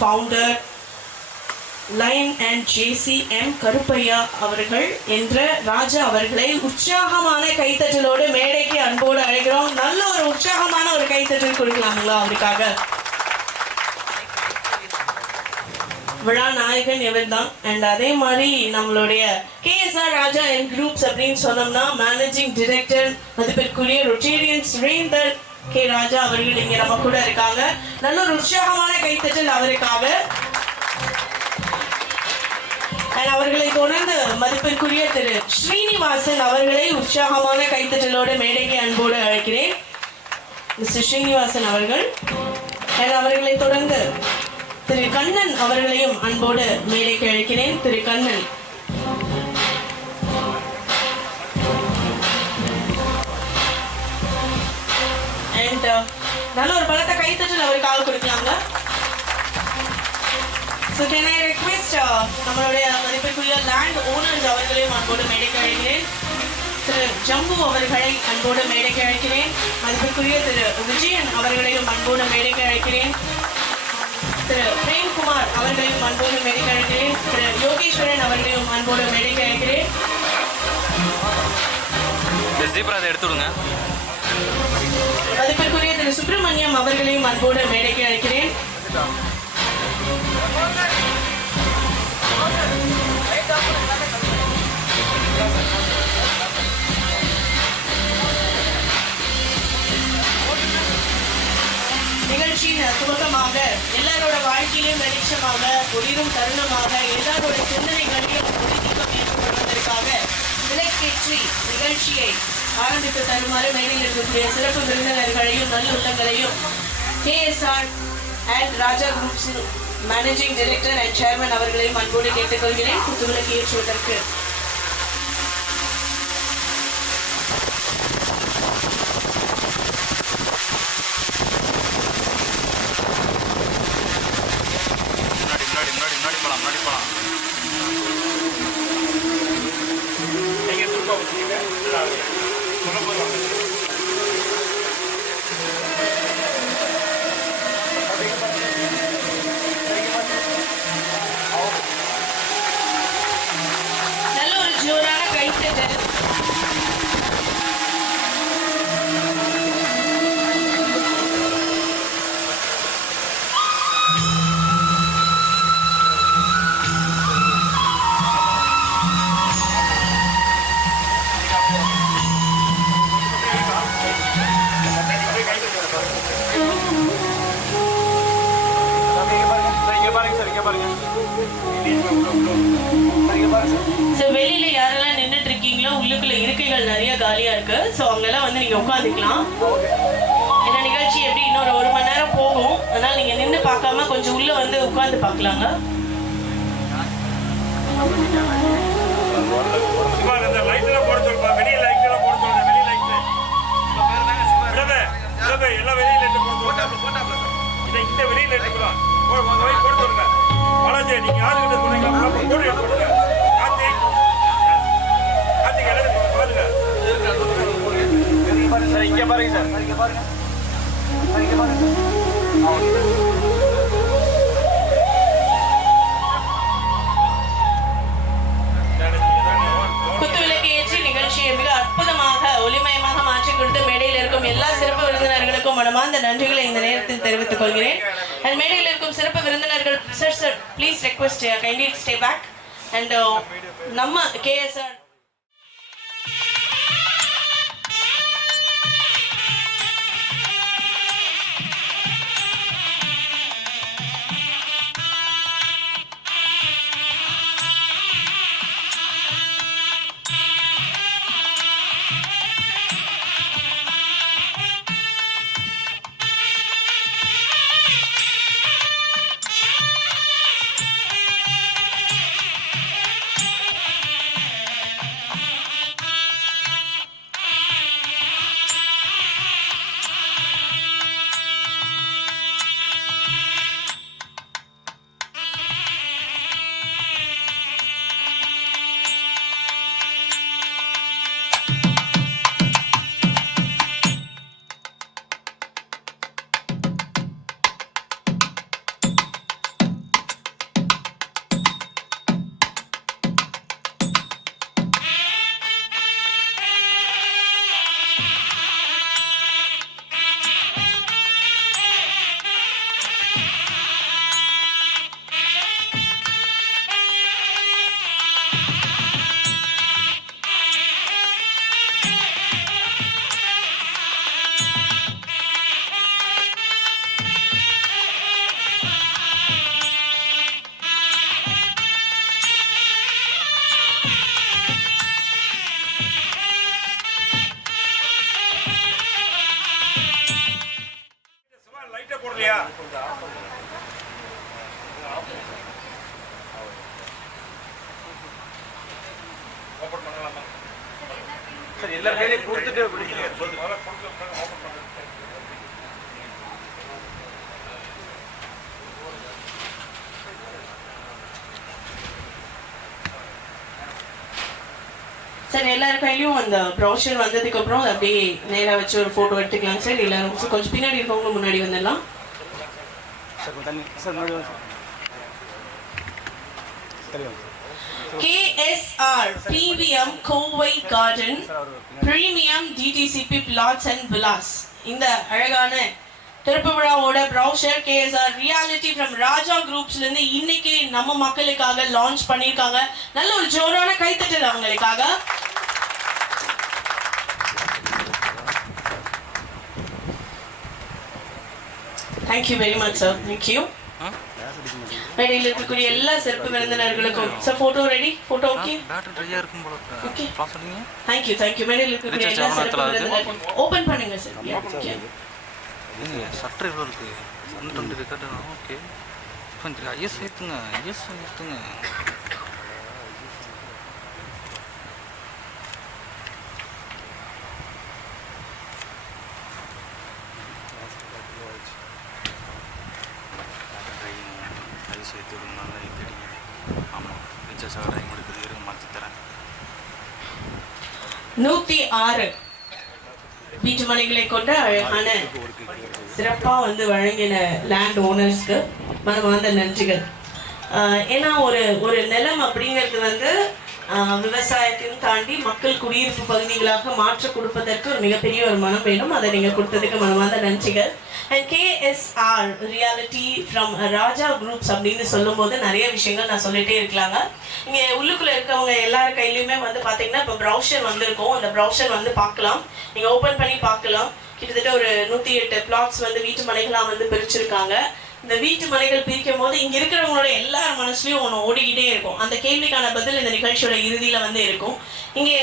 Founder lion and JCM Karuppaiya அவர்கள் என்ற ராஜா அவர்களை உற்சாகமான கைத்தட்டலோடு மேடைக்கு அன்போடு அழைக்கிறோம். நல்ல ஒரு உற்சாகமான ஒரு கைத்தட்டல் கொடுக்கலாங்களா அவருக்காக? விழா நாயகன் இவர் தான். அண்ட் அதே மாதிரி நம்மளுடைய KSR ராஜா அண்ட் குரூப்ஸ் அப்படின்னு சொன்னோம்னா மேனேஜிங் டைரக்டர் மதிப்பிற்குரிய ரொட்டேரியன் சுரேந்தர் கே ராஜா அவர்கள் இங்க நம்ம கூட இருக்காங்க. நல்ல ஒரு உற்சாகமான கைத்தட்டல் அவருக்காக. அவர்களை தொடர்ந்து மதிப்பிற்குரிய திரு ஸ்ரீனிவாசன் அவர்களை உற்சாகமான கைத்தட்டலோடு மேடைக்கு அன்போடு அழைக்கிறேன். மிஸ்டர் ஸ்ரீனிவாசன் அவர்கள். அவர்களை தொடர்ந்து திரு கண்ணன் அவர்களையும் அன்போடு மேடைக்கு அழைக்கிறேன். திரு கண்ணன். அண்ட் நல்ல ஒரு பலத்த கைத்தட்டல் அவருக்காக கொடுக்கலாங்க. So can I request நம்மளுடைய மதிப்பிற்குரிய லேண்ட் ஓனர்ஸ் அவர்களையும் அன்போடு மேடைக்கு அழைக்கிறேன். திரு ஜம்பு அவர்களை அன்போடு மேடைக்கு அழைக்கிறேன். மதிப்பிற்குரிய திரு விஜயன் அவர்களையும் அன்போடு மேடைக்கு அழைக்கிறேன். திரு பிரேம்குமார் அவர்களையும் அன்போடு மேடைக்கு அழைக்கிறேன். திரு யோகேஸ்வரன் அவர்களையும் அன்போடு மேடைக்கு அழைக்கிறேன். மதிப்பிற்குரிய திரு சுப்பிரமணியம் அவர்களையும் அன்போடு மேடைக்கு அழைக்கிறேன். நிகழ்ச்சியின் துவக்கமாக எல்லாரோட வாழ்க்கையிலும் வெளிச்சமாக ஒளிரும் தருணமாக எல்லாரோட சிந்தனைகளையும் ஒளிதீபம் ஏற்படுவதற்காக விளக்கேற்றி நிகழ்ச்சியை ஆரம்பித்து தருமாறு மேடையில் இருக்கக்கூடிய சிறப்பு விருந்தினர்களையும் நல்லுள்ளங்களையும் KSR and Raja groups managing director and chairman அவர்களையும் அன்போடு கேட்டுக்கொள்கிறேன் குத்துவிளக்கு ஏற்றுவதற்கு. நல்ல ஒரு ஜோரான கைத்தட்டல். வெளியில யாரெல்லாம் நின்றுட்டு இருக்கீங்களோ உள்ளுக்குள்ள இருக்கைகள் நிறைய காலியா இருக்கு. ஸோ அங்கெல்லாம் வந்து நீங்க உட்காந்துக்கலாம். இந்த நிகழ்ச்சி எப்படி இன்னொரு 1 மணி நேரம் போகும். அதனால நீங்க நின்று பார்க்காம கொஞ்சம் உள்ள வந்து உட்காந்து பார்க்கலாங்க. நீங்க யாருக்கிட்ட சொன்னீங்க சார் இங்க பாருங்க சார் இங்க பாருங்க இங்க பாருங்க. குத்துவிளக்கு ஏற்றி நிகழ்ச்சியை மிக அற்புதமாக ஒளிமயமாக மாற்றி கொடுத்து மேடையில் இருக்கும் எல்லா சிறப்பு விருந்தினர்களுக்கும் மனமார்ந்த நன்றிகளை இந்த நேரத்தில் தெரிவித்துக் கொள்கிறேன். மேடையில் இருக்கும் சிறப்பு விருந்தினர்கள் sir please request kindly stay back. And நம்ம KSR சார் எல்லா கையிலையும் கொடுத்துட்டு பிடிக்கிறீங்க. சார் எல்லார் கையிலையும் அந்த ப்ரௌச்சர் வந்ததுக்கு அப்புறம் அப்படியே நேரா வச்சு ஒரு போட்டோ எடுத்துக்கலாம் சார். எல்லாரும் கொஞ்சம் பின்னாடி இருக்கவங்க முன்னாடி வந்துடலாம். சார் தண்ணி சார் முன்னாடி வாங்க sir. KSR PVM Kovai Garden Premium DTCP Plots and Villas. இந்த அழகான திறப்பு விழாவோட ப்ரௌச்சர் KSR ரியாலிட்டி ஃப்ரம் ராஜா குரூப்ஸ்ல இருந்து இன்னைக்கு நம்ம மக்களுக்காக லான்ச் பண்ணிருக்காங்க. நல்ல ஒரு ஜோரான கைத்தட்டல் அவங்களுக்காக. Thank you very much sir. Thank you. மேடையில் இருக்கக்கூடிய எல்லா சிறப்பு விருந்தினர்களுக்கும் sir photo ready? Photo okay? Battery ரெடியா இருக்கும் போல. ஓகே. பாஸ் பண்ணுங்க. Thank you. மேடையில் இருக்கக்கூடிய எல்லா சிறப்பு விருந்தினர்களுக்கும் ஓபன் பண்ணுங்க சார். ஓகே. நீங்க சட்டர் எவ்வளவு இருக்கு? 120 ரெக்கார்ட். ஓகே. கொஞ்சம் ஐஎஸ் ஏத்துங்க. சேர்த்து விடுனால தெரியும். ஆமாம், ரீசார்ஜ் ஆகிற டைம் எடுக்கிறது மாற்றி தரேன். 106 வீட்டு மனைகளை கொண்ட அழகான சிறப்பாக வந்து வழங்கின லேண்ட் ஓனர்ஸ்க்கு மனமார்ந்த நன்றிகள். ஏன்னா ஒரு நிலம் அப்படிங்கிறது வந்து விவசாயத்தையும் தாண்டி மக்கள் குடியிருப்பு பகுதிகளாக மாற்ற கொடுப்பதற்கு ஒரு மிகப்பெரிய ஒரு மனம் வேணும். அதை நீங்கள் கொடுத்ததுக்கு மனமார்ந்த நன்றிகள். And KSR reality from Raja groups அப்படின்னு சொல்லும்போது நிறைய விஷயங்கள் நான் சொல்லிட்டே இருக்கலாங்க. இங்கே உள்ளுக்குள்ளே இருக்கவங்க எல்லார் கையிலையுமே வந்து பார்த்தீங்கன்னா இப்போ ப்ரௌச்சர் வந்திருக்கும். அந்த ப்ரௌச்சர் வந்து பார்க்கலாம், நீங்கள் ஓப்பன் பண்ணி பார்க்கலாம். கிட்டத்தட்ட ஒரு 108 பிளாட்ஸ் வந்து வீட்டு மனைகளாக வந்து பிரிச்சிருக்காங்க. இந்த வீட்டு மனைகள் பிரிக்கும் போது இங்க இருக்கிறவங்களோட எல்லார் மனசுலயும் ஒன்று ஓடிக்கிட்டே இருக்கும். அந்த கேள்விக்கான பதில் இந்த நிகழ்ச்சியோட இறுதியில வந்து இருக்கும். இங்கே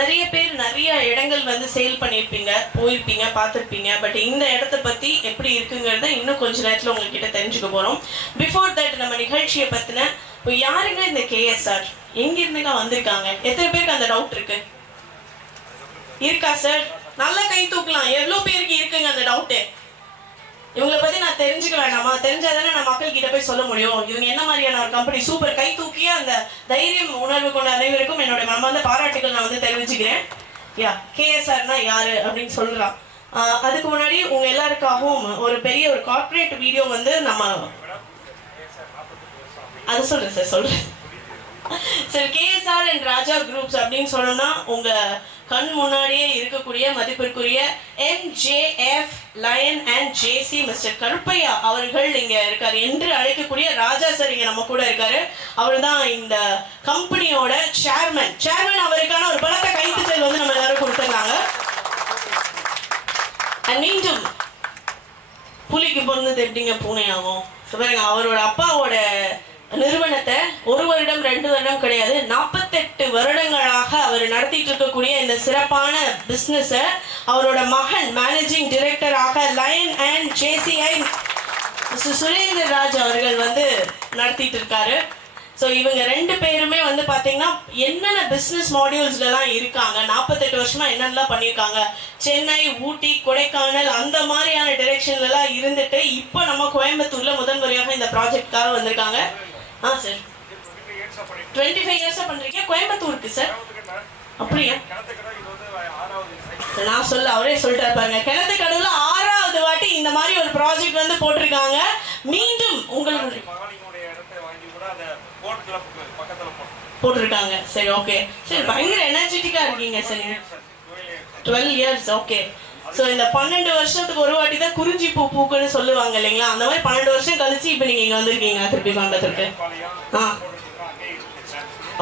நிறைய பேர் நிறைய இடங்கள் வந்து சேல் பண்ணியிருப்பீங்க, போயிருப்பீங்க, பார்த்துருப்பீங்க. பட் இந்த இடத்த பத்தி எப்படி இருக்குங்கிறத இன்னும் கொஞ்ச நேரத்தில் உங்ககிட்ட தெரிஞ்சுக்க போறோம். பிஃபோர் தட் நம்ம நிகழ்ச்சியை பத்தின இப்போ யாருங்க இந்த KSR எங்கிருந்துங்க வந்திருக்காங்க? எத்தனை பேருக்கு அந்த டவுட் இருக்கா சார்? நல்லா கை தூக்கலாம். எவ்வளோ பேருக்கு இருக்குங்க அந்த டவுட்டு? இவங்களை பத்தி நான் தெரிஞ்சுக்க வேண்டாமா? தெரிஞ்சாதானே நான் மக்கள் கிட்ட போய் சொல்ல முடியும் இவங்க என்ன மாதிரியான ஒரு கம்பெனி. சூப்பர், கை தூக்கிய அந்த தைரியம் உணர்வு கொண்ட அனைவருக்கும் என்னோட மனமார்ந்த பாராட்டுகள் நான் வந்து தெரிவிச்சுக்கிறேன். KSRனா யாரு அப்படின்னு சொல்றான். அதுக்கு முன்னாடி உங்க எல்லாருக்காகவும் ஒரு பெரிய ஒரு கார்ப்பரேட் வீடியோ வந்து நம்ம அது சொல்றேன் sir. KSR and Raja groups அப்படின்னு சொன்னோம்னா உங்க கண் முன்னாடியே இருக்கக்கூடிய மதிப்பிற்குரிய MJF lion and JC mister Karuppaiya அவர்கள் இங்க இருக்காரு என்று அழைக்கக்கூடிய ராஜா சார் இங்க நம்ம கூட இருக்காரு. அவர் தான் இந்த கம்பெனியோட சேர்மன். அவருக்கான ஒரு பலத்த கைத்தட்டல் வந்து நம்ம எல்லாரும் கொடுத்துருக்காங்க. மீண்டும் புலிக்கு பிறந்தது எப்படிங்க பூனை ஆகும்? பாருங்க, அவரோட அப்பாவோட நிறுவனத்தை 1 வருடம் 2 வருடம் கிடையாது 48 வருடங்களாக அவர் நடத்திட்டு இருக்கக்கூடிய இந்த சிறப்பான பிசினஸ அவரோட மகன் மேனேஜிங் டைரக்டராக line and JCI Surender Raj அவர்கள் வந்து நடத்திட்டு இருக்காரு. ஸோ இவங்க 2 பேருமே வந்து பார்த்தீங்கன்னா என்னென்ன பிஸ்னஸ் மாடியூல்ஸ்லாம் இருக்காங்க, 48 வருஷமா என்னென்னலாம் பண்ணியிருக்காங்க, சென்னை, ஊட்டி, கொடைக்கானல் அந்த மாதிரியான டைரெக்ஷன்லாம் இருந்துட்டு இப்போ நம்ம கோயம்புத்தூர்ல முதல் முறையாக இந்த ப்ராஜெக்டுக்காக வந்திருக்காங்க. சார் 25 இயர்ஸா பண்றீங்க கோயம்புத்தூருக்கு சார்? அப்படியா? நான் அவரே சொல்லிட்டு பாருங்க, கிணத்து கடவுல 6வது வாட்டி இந்த மாதிரி ஒரு ப்ராஜெக்ட் வந்து போட்டிருக்காங்க. மீண்டும் உங்களுக்கு போட்டிருக்காங்க. சரி, ஓகே. சரி, பயங்கர எனர்ஜெட்டிக்கா இருக்கீங்க சார். 12 years, okay. ஸோ இந்த 12 வருஷத்துக்கு ஒரு வாட்டி தான் குறிஞ்சி பூ பூக்குன்னு சொல்லுவாங்க இல்லைங்களா? அந்த மாதிரி 12 வருஷம் கழிச்சு இப்போ நீங்கள் இங்கே வந்திருக்கீங்க திருப்பி கோயம்புத்தூருக்கு.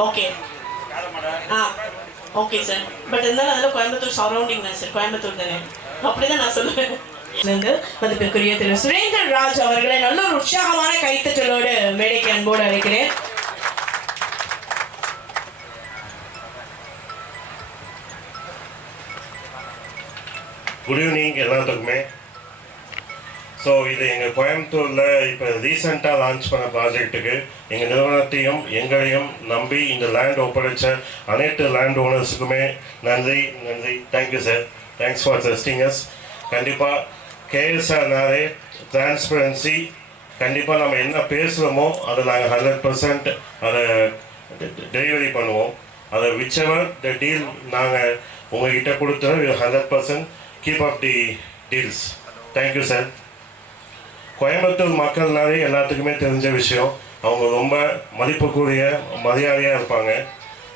ஓகே. Okay sir. பட் இருந்தாலும் அதில் கோயம்புத்தூர் சரௌண்டிங் தான் சார், கோயம்புத்தூர் தானே, அப்படிதான் நான் சொல்லுவேன். மதிப்பிற்குரிய திரு சுரேந்தர் ராஜ் அவர்களை நல்ல ஒரு உற்சாகமான கைத்தட்டலோடு மேடைக்கு அன்போடு அழைக்கிறேன். குட் ஈவினிங் எல்லாத்துக்குமே. ஸோ ஸோ இது எங்கள் கோயம்புத்தூரில் இப்போ ரீசெண்டாக லான்ச் பண்ண ப்ராஜெக்ட்டுக்கு எங்கள் நிறுவனத்தையும் எங்களையும் நம்பி இந்த லேண்ட் ஒப்படைச்ச அனைத்து லேண்ட் ஓனர்ஸுக்குமே நன்றி. Thank you sir. Thanks for trusting as. கண்டிப்பாக கேஎஸ்ஆர்னாலே டிரான்ஸ்பரன்சி. கண்டிப்பாக நம்ம என்ன பேசுகிறோமோ அதை நாங்கள் 100% அதை டெலிவரி பண்ணுவோம். அதை விச்சவர் த டீல் நாங்கள் உங்ககிட்ட கொடுத்துறோம். 100% keep up the deals. Thank you sir. Coimbatore மக்கள்னாலே எல்லாத்துக்குமே தெரிஞ்ச விஷயம், அவங்க ரொம்ப மதிப்புக்குரிய மரியாதையாக இருப்பாங்க.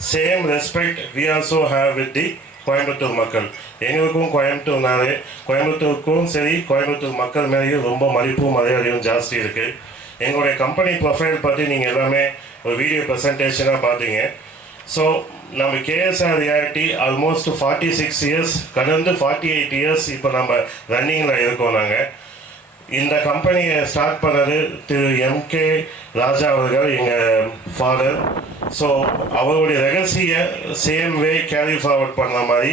Same respect we also have with the Coimbatore மக்கள். எங்களுக்கும் கோயம்புத்தூர்னாலே கோயம்புத்தூருக்கும் சரி கோயம்புத்தூர் மக்கள் மேலேயும் ரொம்ப மதிப்பும் மரியாதையும் ஜாஸ்தி இருக்குது. எங்களுடைய கம்பெனி ப்ரொஃபைல் பற்றி நீங்கள் எல்லாமே ஒரு வீடியோ ப்ரெசன்டேஷனாக பார்த்தீங்க. ஸோ நம்ம கேஎஸ்ஆர் ரியாலிட்டி ஆல்மோஸ்ட் 46 இயர்ஸ் கடந்து 48 இயர்ஸ் இப்போ நம்ம ரன்னிங்கில் இருக்கோம். நாங்கள் இந்த கம்பெனியை ஸ்டார்ட் பண்ணது திரு MK ராஜா அவர்கள், எங்கள் ஃபாதர். ஸோ அவருடைய ரகசிய சேம் வே கேரி ஃபார்வர்ட் பண்ண மாதிரி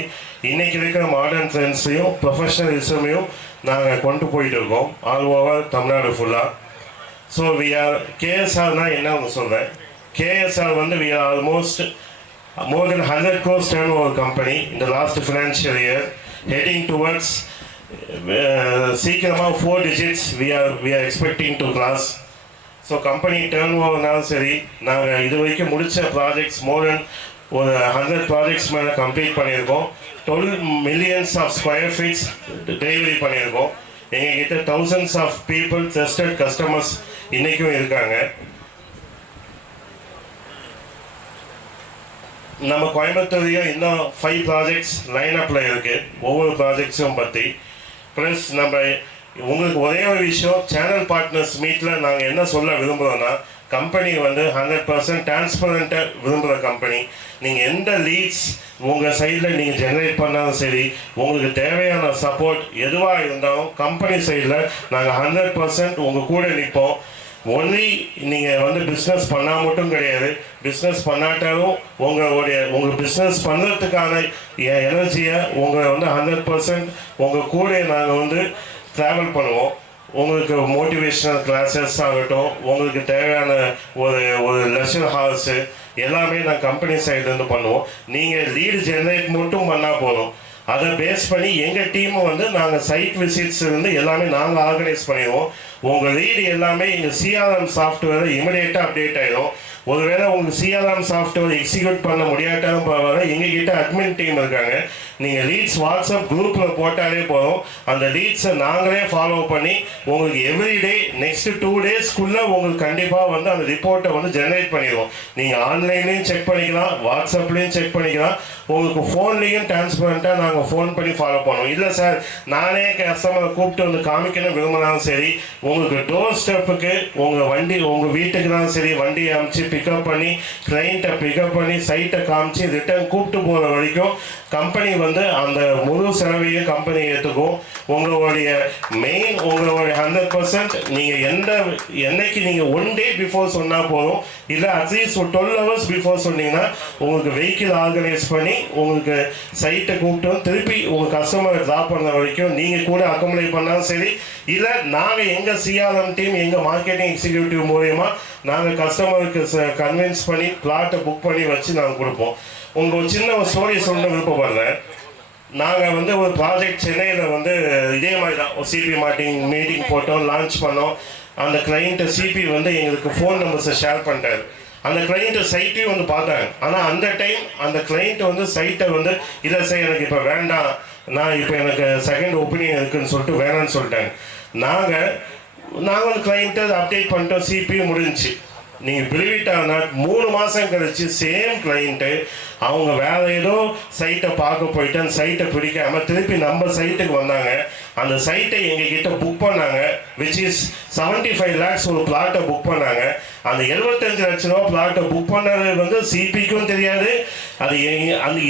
இன்றைக்கி இருக்கிற மாடர்ன் ட்ரெண்ட்ஸையும் ப்ரொஃபஷனலிசமையும் நாங்கள் கொண்டு போயிட்டு இருக்கோம் ஆல் ஓவர் தமிழ்நாடு ஃபுல்லாக. ஸோ வி ஆர் கேஎஸ்ஆர்னால் என்ன அவங்க சொல்கிறேன். KSR we are almost more than 100 crores turnover company in the last financial year, heading towards சீக்கிரமாக 4 digits we are expecting to cross. So company turn ஓவர்னாலும் சரி, நாங்கள் இது வரைக்கும் முடித்த ப்ராஜெக்ட்ஸ் மோர் தென் ஒரு 100 ப்ராஜெக்ட்ஸ் மேலே கம்ப்ளீட் பண்ணியிருக்கோம். 12 millions of square feet delivery பண்ணியிருக்கோம். எங்ககிட்ட thousands of people trusted customers இன்றைக்கும் இருக்காங்க. நம்ம கோயம்புத்தூர்லையும் இன்னும் 5 ப்ராஜெக்ட்ஸ் லைனப்பில் இருக்குது. ஒவ்வொரு ப்ராஜெக்ட்ஸும் பற்றி ப்ளஸ் நம்ம உங்களுக்கு ஒரே ஒரு விஷயம், சேனல் பார்ட்னர்ஸ் மீட்டில் நாங்கள் என்ன சொல்ல விரும்புகிறோன்னா, கம்பெனி 100% டிரான்ஸ்பரண்ட்டாக விரும்புகிற கம்பெனி. நீங்கள் எந்த லீட்ஸ் உங்கள் சைடில் நீங்கள் ஜென்ரேட் பண்ணாலும் சரி, உங்களுக்கு தேவையான சப்போர்ட் எதுவாக இருந்தாலும் கம்பெனி சைடில் நாங்கள் 100% உங்கள் கூட நிற்போம். ஒன்லி நீங்கள் பிஸ்னஸ் பண்ணால் மட்டும் கிடையாது, பிஸ்னஸ் பண்ணாட்டாலும் உங்கள் பிஸ்னஸ் பண்ணுறதுக்கான எனர்ஜியை உங்களை 100% உங்கள் கூட நாங்கள் ட்ராவல் பண்ணுவோம். உங்களுக்கு மோட்டிவேஷ்னல் கிளாஸஸ் ஆகட்டும், உங்களுக்கு தேவையான ஒரு லெக்சர் ஹால்ஸு எல்லாமே நான் கம்பெனி சைட்லேருந்து பண்ணுவோம். நீங்கள் லீடு ஜென்ரேட் மட்டும் பண்ணால் போதும். அதை பேஸ் பண்ணி எங்கள் டீமை நாங்கள் சைட் விசிட்ஸ் எல்லாமே நாங்கள் ஆர்கனைஸ் பண்ணிடுவோம். உங்கள் லீடு எல்லாமே எங்கள் CRM சாஃப்ட்வேரை இமிடியேட்டாக அப்டேட் ஆகிடும். ஒருவேளை உங்களுக்கு CRM சாஃப்ட்வேர் எக்ஸிக்யூட் பண்ண முடியாட்டாலும் பரவாயில்ல, எங்ககிட்ட அட்மின் டீம் இருக்காங்க. நீங்கள் லீட்ஸ் வாட்ஸ்அப் குரூப்பில் போட்டாலே போதும். அந்த லீட்ஸை நாங்களே ஃபாலோ பண்ணி உங்களுக்கு எவ்ரிடே நெக்ஸ்ட் 2 டேஸ்க்குள்ளே உங்களுக்கு கண்டிப்பாக அந்த ரிப்போர்ட்டை ஜென்ரேட் பண்ணிடுவோம். நீங்கள் ஆன்லைன்லேயும் செக் பண்ணிக்கலாம், வாட்ஸ்அப்லேயும் செக் பண்ணிக்கலாம், உங்களுக்கு ஃபோன்லேயும் டிரான்ஸ்பரண்ட்டாக நாங்கள் ஃபோன் பண்ணி ஃபாலோ பண்ணுவோம். இல்லை சார், நானே கஸ்டமரை கூப்பிட்டு காமிக்கணும் விரும்பினாலும் சரி, உங்களுக்கு டோர் ஸ்டெப்புக்கு உங்கள் வண்டி உங்கள் வீட்டுக்கு தான் சரி வண்டியை அனுப்பிச்சு பிக்கப் பண்ணி கிளைண்ட்டை பிக்கப் பண்ணி சைட்டை காமிச்சு ரிட்டர்ன் கூப்பிட்டு போகிற வரைக்கும் கம்பெனி அந்த முழு செலவையும் கம்பெனி ஏற்றுக்கும். உங்களுடைய 100% நீங்கள் என்னைக்கு நீங்கள் 1 day பிஃபோர் சொன்னால் போதும், இல்லை அட்லீஸ்ட் ஒரு 12 hours பிஃபோர் சொன்னீங்கன்னா உங்களுக்கு வெஹிக்கிள் ஆர்கனைஸ் பண்ணி உங்களுக்கு சைட்டை கூப்பிட்டு திருப்பி உங்கள் கஸ்டமரை ட்ராப் பண்ண வரைக்கும் நீங்கள் கூட அக்கமடேட் பண்ணாலும் சரி, இல்லை நாங்கள் எங்கள் CRM டீம் எங்கள் மார்க்கெட்டிங் எக்ஸிக்யூட்டிவ் மூலயமா நாங்கள் கஸ்டமருக்கு கன்வின்ஸ் பண்ணி பிளாட்டை புக் பண்ணி வச்சு நாங்கள் கொடுப்போம். உங்களுக்கு சின்ன ஒரு ஸ்டோரி சொல்ல விருப்பப்படுறேன். நாங்கள் ஒரு ப்ராஜெக்ட் சென்னையில் இதே மாதிரி தான் ஒரு CP மீட்டிங் போட்டோம், லான்ச் பண்ணோம். அந்த கிளைண்ட்டை CP எங்களுக்கு ஃபோன் நம்பர்ஸை ஷேர் பண்ணிட்டாரு. அந்த கிளைண்ட்டு சைட்டையும் பார்த்தாங்க. ஆனால் அந்த டைம் அந்த கிளைண்ட்டு சைட்டை இல்லை சார் எனக்கு இப்போ வேண்டாம், நான் இப்போ எனக்கு செகண்ட் ஒப்பீனியன் இருக்குதுன்னு சொல்லிட்டு வேணான்னு சொல்லிட்டாங்க. நாங்கள் கிளைண்ட்டை அப்டேட் பண்ணிட்டோம், CP முடிஞ்சிச்சு. நீங்கள் பிலிவிட்டானா 3 மாதம் கழிச்சு சேம் கிளைண்ட்டு அவங்க வேறு ஏதோ சைட்டை பார்க்க போயிட்டு அந்த சைட்டை பிடிக்காமல் திருப்பி நம்ம சைட்டுக்கு வந்தாங்க. அந்த சைட்டை எங்ககிட்ட புக் பண்ணாங்க, விச் இஸ் 75 lakhs ஒரு பிளாட்டை புக் பண்ணாங்க. அந்த 75 லட்ச ரூபா பிளாட்டை புக் பண்ணது CPக்கும் தெரியாது, அது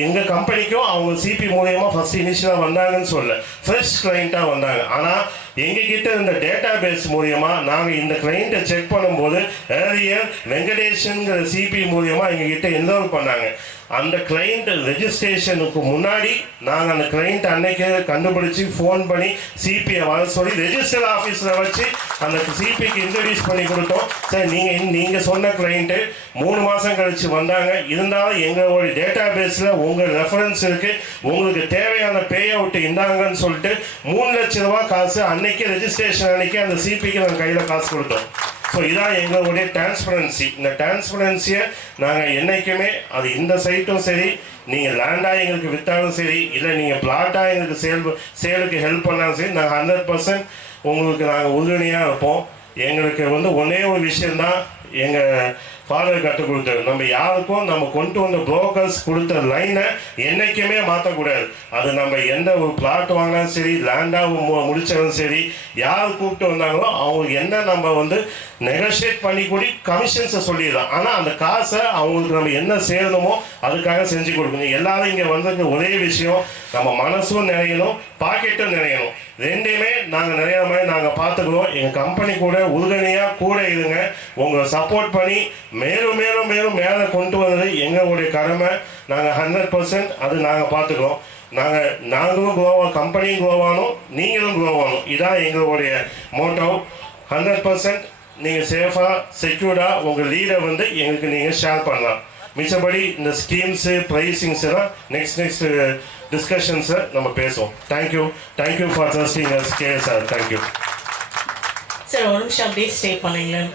எங்கள் கம்பெனிக்கும் அவங்க CP மூலயமா ஃபஸ்ட் இனிஷியலாக வந்தாங்கன்னு சொல்ல ஃப்ரெஷ் கிளைண்ட்டாக வந்தாங்க. ஆனால் எங்ககிட்ட இந்த டேட்டா பேஸ் மூலயமா நாங்கள் இந்த கிளைண்ட்டை செக் பண்ணும்போது ஏர்லியர் வெங்கடேஷனுங்கிற CP மூலயமா எங்ககிட்ட என்ரோல் பண்ணாங்க. அந்த கிளைண்ட் ரெஜிஸ்ட்ரேஷனுக்கு முன்னாடி நாங்கள் அந்த கிளைண்ட் அன்னைக்கு கண்டுபிடிச்சி ஃபோன் பண்ணி சிபியை வர சொல்லி ரெஜிஸ்டர் ஆஃபீஸில் வச்சு அந்த சிபிக்கு இன்ட்ரடியூஸ் பண்ணி கொடுத்தோம். சார் நீங்கள் சொன்ன கிளைண்ட்டு 3 மாதம் கழித்து வந்தாங்க. இருந்தாலும் எங்களுடைய டேட்டா பேஸில் உங்கள் ரெஃபரன்ஸ் இருக்குது, உங்களுக்கு தேவையான பே அவுட் இந்தாங்கன்னு சொல்லிட்டு 3 லட்ச ரூபா காசு அன்னைக்கு ரெஜிஸ்ட்ரேஷன் அன்னைக்கு அந்த சிபிக்கு நாங்கள் கையில் காசு கொடுத்தோம். ஸோ இதான் எங்களுடைய டிரான்ஸ்பரன்சி. இந்த டிரான்ஸ்பரன்சியை நாங்கள் என்றைக்குமே அது இந்த சைட்டும் சரி, நீங்கள் லேண்டாக எங்களுக்கு விற்றாலும் சரி, இல்லை நீங்கள் பிளாட்டாக எங்களுக்கு சேலுக்கு ஹெல்ப் பண்ணாலும் சரி, நாங்கள் 100% உங்களுக்கு நாங்கள் உறுதுணையாக இருப்போம். எங்களுக்கு ஒரே ஒரு விஷயந்தான் எங்கள் ஃபாதர் கற்றுக் கொடுத்தது, நம்ம யாருக்கும் நம்ம கொண்டு வந்த புரோக்கர்ஸ் கொடுத்த லைனை என்றைக்குமே மாற்றக்கூடாது. அது நம்ம எந்த ஒரு பிளாட் வாங்கினாலும் சரி, லேண்டாக முடித்தாலும் சரி, யார் கூப்பிட்டு வந்தாங்களோ அவங்களுக்கு என்ன நம்ம நெகோஷியேட் பண்ணி கூடி கமிஷன்ஸை சொல்லிடலாம். ஆனால் அந்த காசை அவங்களுக்கு நம்ம என்ன சேரணுமோ அதுக்காக செஞ்சு கொடுக்கணும். எல்லாரும் இங்கே ஒரே விஷயம், நம்ம மனசும் நிறையணும், பாக்கெட்டும் நிறையணும். ரெண்டையுமே நாங்கள் நிறைய மாதிரி நாங்கள் பார்த்துக்குறோம். எங்கள் கம்பெனி கூட உறுதுணையாக கூட இருங்க, உங்களை சப்போர்ட் பண்ணி மேலும் மேலும் மேலும் மேலே கொண்டு வந்தது எங்களுடைய கடமை. நாங்கள் 100% அது நாங்கள் பார்த்துக்குறோம். நாங்களும் குரோவாக, கம்பெனியும் குரோவானோம், நீங்களும் குரோவானோம். இதான் எங்களுடைய மோட்டோ. 100% நீங்கள் சேஃபாக செக்யூர்டாக உங்கள் லீடை எங்களுக்கு நீங்கள் ஷேர் பண்ணலாம். மிச்சபடி இந்த ஸ்கீம்ஸு ப்ரைஸிங்ஸ் எல்லாம் நெக்ஸ்ட் டிஸ்கஷன்ஸை நம்ம பேசுவோம். Thank you for trusting as KSR. Thank you sir. ஒரு நிமிஷம் அப்படியே ஸ்டே பண்ணீங்களேன்.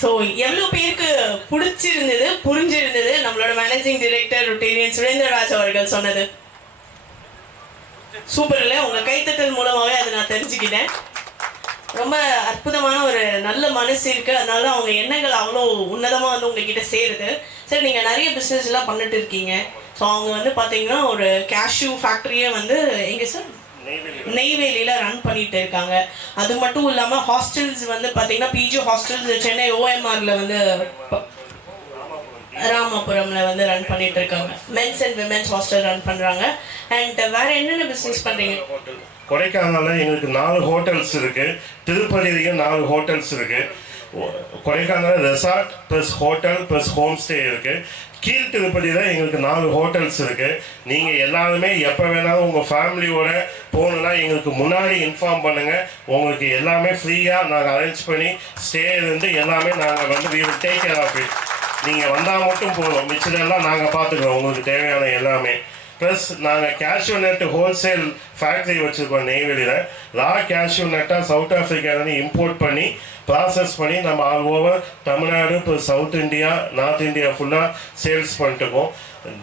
ஸோ எவ்வளோ பேருக்கு பிடிச்சிருந்தது, புரிஞ்சிருந்தது நம்மளோட மேனேஜிங் டைரக்டர் ரொட்டேரியன் சுரேந்திரராஜ் அவர்கள் சொன்னது? சூப்பர் இல்லை? உங்கள் கைத்தட்டல் மூலமாகவே அதை நான் தெரிஞ்சுக்கிட்டேன். ரொம்ப அற்புதமான ஒரு நல்ல மனசு இருக்குது. அதனால தான் அவங்க எண்ணங்கள் அவ்வளோ உன்னதமாக உங்ககிட்ட சேருது. சரி, நீங்கள் நிறைய பிஸ்னஸ்லாம் பண்ணிட்டு இருக்கீங்க. ஸோ அவங்க பார்த்தீங்கன்னா ஒரு கேஷ்யூ ஃபேக்ட்ரியை எங்கே சார், நெய்வேலியில் ரன் பண்ணிட்டு இருக்காங்க. அது மட்டும் இல்லாமல் ஹாஸ்டல்ஸ் பார்த்தீங்கன்னா பிஜி ஹாஸ்டல்ஸ் சென்னை OMRல ராமாபுரம்ல ரன் பண்ணிட்டு இருக்காங்க. Men's and women's hostel run பண்ணுறாங்க. அண்ட் வேற என்னென்ன பிஸ்னஸ் பண்ணுறீங்க? கொடைக்கானலில் எங்களுக்கு 4 ஹோட்டல்ஸ் இருக்குது. திருப்பதியிலையும் 4 ஹோட்டல்ஸ் இருக்குது. Kodaikanal resort plus hotel plus home stay இருக்குது. கீழ் திருப்பதியில் எங்களுக்கு 4 ஹோட்டல்ஸ் இருக்குது. நீங்கள் எல்லாருமே எப்போ வேணாலும் உங்கள் ஃபேமிலியோட போகணுன்னா எங்களுக்கு முன்னாடி இன்ஃபார்ம் பண்ணுங்கள். உங்களுக்கு எல்லாமே ஃப்ரீயாக நாங்கள் அரேஞ்ச் பண்ணி ஸ்டே இருந்து எல்லாமே நாங்கள் we will take care of it. நீங்கள் வந்தால் மட்டும் போதும், மிச்சதெல்லாம் நாங்கள் பார்த்துக்குறோம் உங்களுக்கு தேவையான எல்லாமே. ப்ளஸ் நாங்கள் கேஷ்யூ நட் ஹோல்சேல் ஃபேக்ட்ரி வச்சுருக்கோம் நெய்வேலியில். கேஷ்யூ நட்டாக சவுத் ஆஃப்ரிக்காவிலேருந்து இம்போர்ட் பண்ணி ப்ராசஸ் பண்ணி நம்ம ஆல் ஓவர் தமிழ்நாடு இப்போ சவுத் இந்தியா நார்த் இந்தியா ஃபுல்லாக சேல்ஸ் பண்ணிட்டுருக்கோம்.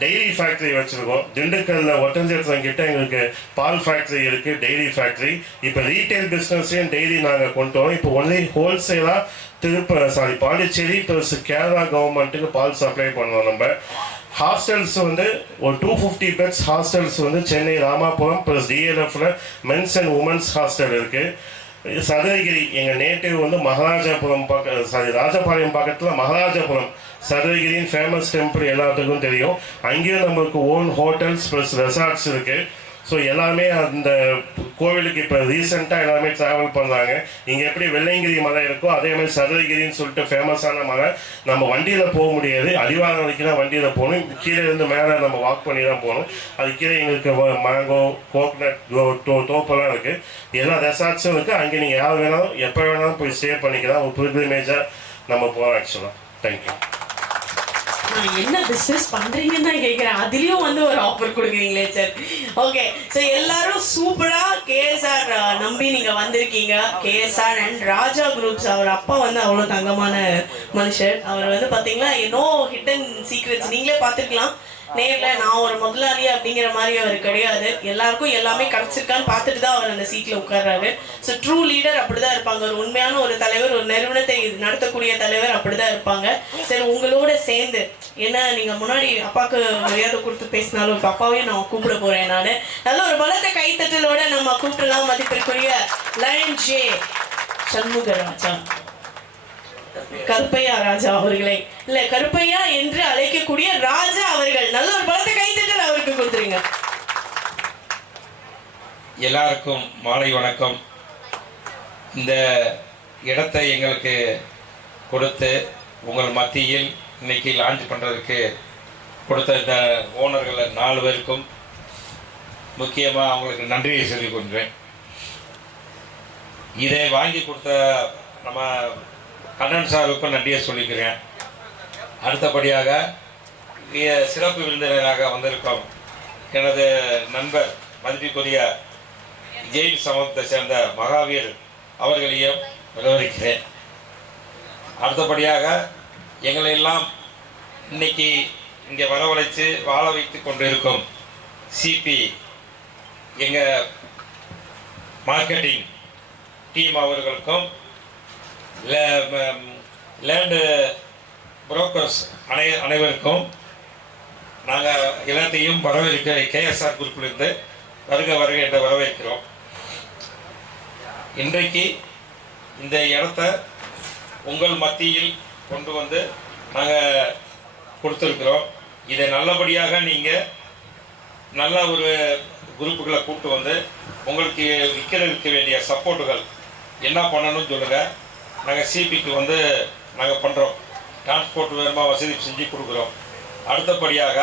டெய்ரி ஃபேக்ட்ரி வச்சுருக்கோம். திண்டுக்கல்லில் ஒட்டஞ்சத்திரங்கிட்ட எங்களுக்கு பால் ஃபேக்ட்ரி இருக்குது, டெய்ரி ஃபேக்ட்ரி. இப்போ ரீட்டைல் பிஸ்னஸையும் டெய்ரி நாங்கள் கொண்டு வரோம். இப்போ ஒன்லி ஹோல்சேலாக பாண்டிச்சேரி ப்ளஸ் கேரளா கவர்மெண்ட்டுக்கு பால் சப்ளை பண்ணுவோம். நம்ம ஹாஸ்டல்ஸ் ஒரு 250 beds hostels Chennai Ramapuram plus DLFல மென்ஸ் அண்ட் உமன்ஸ் ஹாஸ்டல் இருக்குது. சதுரகிரி எங்கள் நேட்டிவ் மகாராஜாபுரம் ராஜபாளையம் பக்கத்தில் மகாராஜாபுரம் சதுரகிரியின் ஃபேமஸ் டெம்பிள் எல்லாத்துக்கும் தெரியும். அங்கேயும் நம்மளுக்கு ஓன் ஹோட்டல்ஸ் ப்ளஸ் ரெசார்ட்ஸ் இருக்குது. ஸோ எல்லாமே அந்த கோவிலுக்கு இப்போ ரீசெண்டாக எல்லாமே ட்ராவல் பண்ணுறாங்க. இங்கே எப்படி வெள்ளையங்கிரி மலை இருக்கோ அதே மாதிரி சதுரகிரின்னு சொல்லிட்டு ஃபேமஸான மலை. நம்ம வண்டியில் போக முடியாது, அடிவாரம் வரைக்கும் தான் வண்டியில் போகணும். கீழே இருந்து மேலே நம்ம வாக் பண்ணி தான் போகணும். அது கீழே எங்களுக்கு மேங்கோ, கோகனட் தோப்பெல்லாம் இருக்குது. எல்லா ரெசார்ட்ஸும் இருக்குது. அங்கே நீங்கள் யார் வேணாலும் எப்போ வேணாலும் போய் ஸ்டே பண்ணிக்கலாம். ஒரு பில்கிரிமேஜாக நம்ம போகிறோம் ஆக்சுவலாக. தேங்க்யூ. என்ன பிஸ்னஸ் பண்றீங்கன்னு தான் கேட்குறேன், அதுலயும் ஒரு ஆஃபர் கொடுக்குறீங்களே சார். ஓகே, ஸோ எல்லாரும் சூப்பரா KSR நம்பி நீங்க வந்திருக்கீங்க. KSR and Raja groups. அவர் அப்பா அவ்வளோ தங்கமான மனுஷர். அவர் பார்த்தீங்கன்னா நோ ஹிடன் சீக்ரெட்ஸ் நீங்களே பார்த்துக்கலாம். நேரில் நான் ஒரு முதலாளி அப்படிங்கிற மாதிரி அவர் கிடையாது. எல்லாருக்கும் எல்லாமே கிடச்சிருக்கான்னு பார்த்துட்டு தான் அவர் அந்த சீட்டில் உட்கார்றாரு. ஸோ ட்ரூ லீடர் அப்படி தான் இருப்பாங்க. ஒரு உண்மையான ஒரு தலைவர், ஒரு நிறுவனத்தை நடத்தக்கூடிய தலைவர் அப்படி தான் இருப்பாங்க. சரி, உங்களோட சேர்ந்து ஏன்னா நீங்கள் முன்னாடி அப்பாவுக்கு மரியாதை கொடுத்து பேசினாலும் இப்போ அப்பாவையும் நான் கூப்பிட போகிறேன். நான் நல்ல ஒரு பலத்த கைத்தட்டலோட நம்ம கூப்பிடலாம் மதிப்பிற்குரிய லயன் ஜே சண்முகராஜா கருப்பையா ராஜா அவர்களை, இல்ல கருப்பையா என்று அழைக்கக்கூடிய ராஜா அவர்கள். நல்ல ஒரு பலத்த கைத்தட்டல் அவருக்கு கொடுத்துருங்க. எல்லாருக்கும் மாலை வணக்கம். இந்த இடத்தை எங்களுக்கு கொடுத்து உங்கள் மத்தியில் இன்னைக்கு லான்ச் பண்ணுறதுக்கு கொடுத்த இந்த ஓனர்கள் 4 பேருக்கும் முக்கியமாக அவங்களுக்கு நன்றியை சொல்லிக் கொள்கிறேன். இதை வாங்கி கொடுத்த நம்ம கண்ணன் சாருக்கும் நன்றியை சொல்லிக்கிறேன். அடுத்தபடியாக சிறப்பு விருந்தினராக வந்திருக்கும் எனது நண்பர் மதிப்புக்குரிய ஜெயின் சமூகத்தை சேர்ந்த மகாவீர் அவர்களையும் வரவேற்கிறேன். அடுத்தபடியாக எங்களை எல்லாம் இன்னைக்கு இங்கே வரவழைத்து வாழ வைத்து கொண்டிருக்கும் சிபி எங்கள் மார்க்கெட்டிங் டீம் அவர்களுக்கும் லேண்டு புரோக்கர்ஸ் அனைவருக்கும் நாங்கள் எல்லாத்தையும் வரவேற்க கேஎஸ்ஆர் குரூப்பிலிருந்து வருக என்று வரவேற்கிறோம். இன்றைக்கு இந்த இடத்த உங்கள் மத்தியில் கொண்டு வந்து நாங்கள் கொடுத்துருக்குறோம். இதை நல்லபடியாக நீங்கள் நல்ல ஒரு குரூப்புகளை கூப்பிட்டு வந்து உங்களுக்கு விற்கிறதுக்கு வேண்டிய சப்போர்ட்டுகள் என்ன பண்ணணும்னு சொல்லுங்கள். நாங்கள் சிபிக்கு வந்து நாங்கள் பண்ணுறோம். டிரான்ஸ்போர்ட் வேணுமா வசதி செஞ்சு கொடுக்குறோம். அடுத்தபடியாக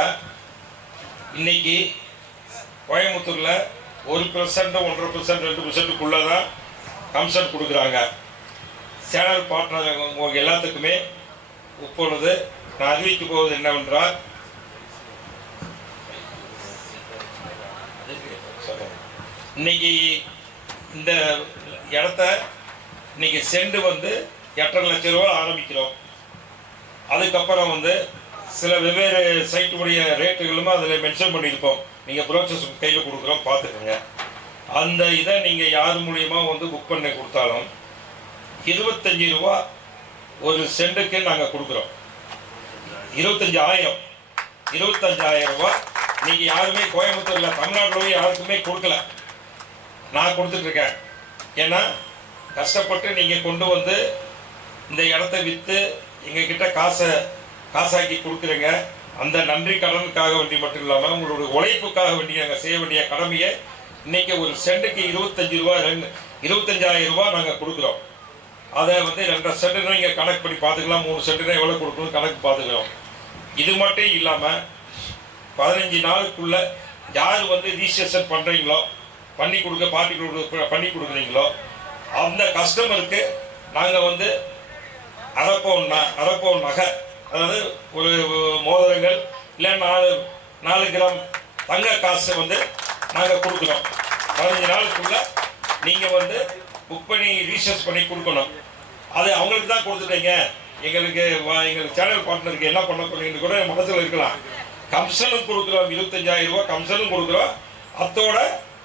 இன்றைக்கி கோயம்புத்தூரில் 1%, 1.5%, 2%க்குள்ளே தான் கமிஷன் கொடுக்குறாங்க. சேனல் பார்ட்னர் உங்களுக்கு எல்லாத்துக்குமே இப்பொழுது நான் அறிவிக்க போவது என்னவென்றால், இன்னைக்கு இந்த இடத்த இன்னைக்கு செண்டு வந்து 8.5 லட்சம் ரூபா ஆரம்பிக்கிறோம். அதுக்கப்புறம் வந்து சில வெவ்வேறு சைட்டுடைய ரேட்டுகளும் அதில் மென்ஷன் பண்ணியிருப்போம். நீங்கள் ப்ரோச்சர்ஸ் கையில் கொடுக்குறோம், பார்த்துக்கோங்க. அந்த இதை நீங்கள் யார் மூலியமாக வந்து புக் பண்ணி கொடுத்தாலும் 25 ரூபா ஒரு சென்ட்டுக்கு நாங்கள் கொடுக்குறோம். 25,000 ரூபா நீங்கள் யாருமே கோயம்புத்தூரில் தமிழ்நாட்டில் யாருக்குமே கொடுக்கல. நான் கொடுத்துட்ருக்கேன். ஏன்னா கஷ்டப்பட்டு நீங்கள் கொண்டு வந்து இந்த இடத்த விற்று எங்ககிட்ட காசாக்கி கொடுக்குறீங்க. அந்த நன்றி கடனுக்காக வேண்டி மட்டும் இல்லாமல் உங்களுடைய உழைப்புக்காக வேண்டி நாங்கள் செய்ய வேண்டிய கடமையை இன்றைக்கி ஒரு சென்ட்டுக்கு 25,000 ரூபா நாங்கள் கொடுக்குறோம். அதை வந்து 2 சென்ட்டுனா இங்கே கணக்கு பண்ணி பார்த்துக்கலாம். 3 சென்ட்டுனா எவ்வளோ கொடுக்கணும் கணக்கு பார்த்துக்கிறோம். இது மட்டும் இல்லாமல் 15 நாளுக்குள்ளே யார் வந்து ரிஜிஸ்ட்ரேஷன் பண்ணுறீங்களோ, பண்ணி கொடுக்குறீங்களோ அந்த கஸ்டமருக்கு நாங்கள் வந்து அரைப்பவுன் நகை, அதாவது ஒரு மோதிரங்கள் இல்லை 4 கிராம் தங்க காசு வந்து நாங்கள் கொடுக்குறோம். 15 நாளுக்குள்ளே நீங்கள் வந்து புக் பண்ணி ரீசர்ச் பண்ணி கொடுக்கணும். அது அவங்களுக்கு தான் கொடுத்துட்டீங்க, எங்களுக்கு சேனல் பார்ட்னருக்கு என்ன பண்ண போறீங்கன்னு கூட மனசில் இருக்கலாம். கமிஷனும் கொடுக்குறோம், 25,000 ரூபா கமிஷனும் கொடுக்குறோம். அத்தோட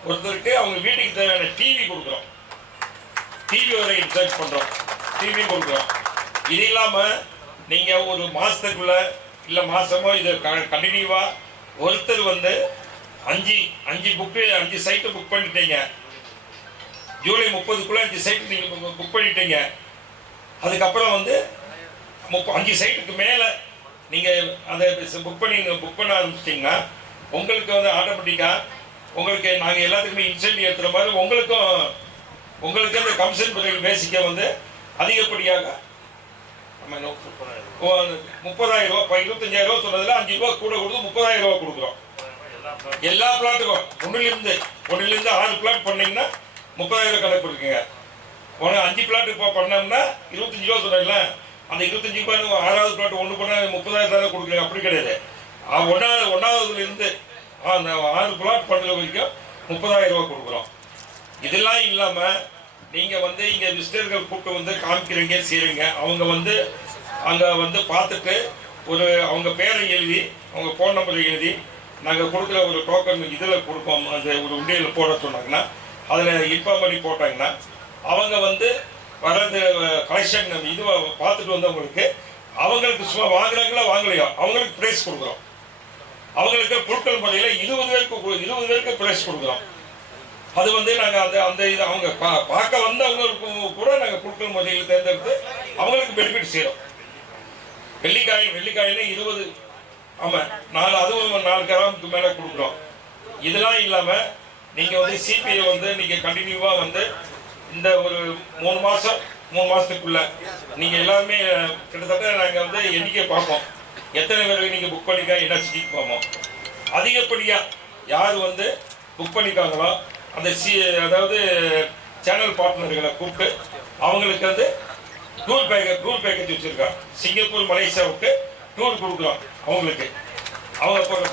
ஒருத்தருக்கு அவங்க வீட்டுக்கு தேவையான டிவி கொடுக்குறோம், டிவி வரை இன்சர்ட் பண்ணுறோம், டிவியும் கொடுக்குறோம். இது இல்லாமல் நீங்கள் ஒரு மாதத்துக்குள்ளே இல்லை மாதமோ இதை கண்டினியூவாக ஒருத்தர் வந்து 5 சைட்டு புக் பண்ணிட்டீங்க. ஜூலை 30க்குள்ளே 5 சைட்டு நீங்கள் புக் பண்ணிட்டீங்க. அதுக்கப்புறம் வந்து 5 சைட்டுக்கு மேலே நீங்கள் அதை புக் பண்ண ஆரம்பிச்சிட்டிங்கன்னா உங்களுக்கு வந்து ஆட்டோமேட்டிக்காக உங்களுக்கு நாங்கள் எல்லாத்துக்குமே இன்சென்டிவ் ஏற்றுற மாதிரி உங்களுக்கு அந்த கமிஷன் பேசிக்காக வந்து அதிகப்படியாக நம்ம 30,000 ரூபா. இப்போ 25,000 ரூபா சொன்னதில் 5 ரூபா கூட கொடுத்து 30,000 ரூபா கொடுக்குறோம். எல்லா பிளாட்டுக்கும் 1லேருந்து 6 பிளாட் பண்ணிங்கன்னா 30,000 கணக்கு இருக்குங்க. 5 பிளாட் இப்போ பண்ணோம்னா 25 ரூபா சொன்னேன்ல, அந்த 25 ரூபாய் 6வது பிளாட் 1 பண்ணால் 30,000 கொடுக்குறீங்க. அப்படி கிடையாது. 1ஆவதுலேருந்து அந்த 6 பிளாட் பண்ணுற வரைக்கும் 30,000 ரூபா கொடுக்குறோம். இதெல்லாம் இல்லாமல் நீங்கள் வந்து இங்கே விசிட்டர்கள் கூப்பிட்டு வந்து காமிக்கிறீங்க, செய்கிறீங்க. அவங்க வந்து அங்கே வந்து பார்த்துட்டு அவங்க பேரை எழுதி அவங்க ஃபோன் நம்பரை எழுதி நாங்கள் கொடுக்குற ஒரு டோக்கன் இதில் கொடுப்போம். அந்த ஒரு உண்டியலில் போட சொன்னாங்கன்னா அதில் இன்ஃபார்ம் பண்ணி போட்டாங்கன்னா அவங்க வந்து வர்றது கலெக்ஷன் இதுவை பார்த்துட்டு வந்தவங்களுக்கு அவங்களுக்கு சும்மா வாங்குறாங்களா வாங்கலையோ அவங்களுக்கு ப்ரைஸ் கொடுக்குறோம். அவங்களுக்கு பொருட்கள் முறையில் 20 பேருக்கு ப்ரைஸ் கொடுக்குறோம். அது வந்து நாங்கள் அந்த இது அவங்க பார்க்க வந்தவங்களுக்கு கூட நாங்கள் பொருட்கள் முறையில் தேர்ந்தெடுத்து அவங்களுக்கு பெனிஃபிட் செய்கிறோம். வெள்ளிக்காயின்னு 20, ஆமாம் 4 கிராமுக்கு மேலே கொடுக்குறோம். இதெல்லாம் இல்லாமல் நீங்கள் வந்து சிபிஐ வந்து நீங்கள் கண்டினியூவாக வந்து இந்த ஒரு 3 மாதத்துக்குள்ளே நீங்கள் எல்லாருமே கிட்டத்தட்ட நாங்கள் வந்து எண்ணிக்கை பார்ப்போம். எத்தனை பேருக்கு நீங்கள் புக் பண்ணிக்க என்ன செஞ்சுட்டு போவோம். அதிகப்படியாக யார் வந்து புக் பண்ணிக்காங்களோ அந்த அதாவது சேனல் பார்ட்னர்களை கூப்பிட்டு அவங்களுக்கு வந்து டூர் பேக்கேஜ் வச்சுருக்காங்க. சிங்கப்பூர் மலேசியாவுக்கு டூர் கொடுக்குறோம் அவங்களுக்கு. அவங்க போகிற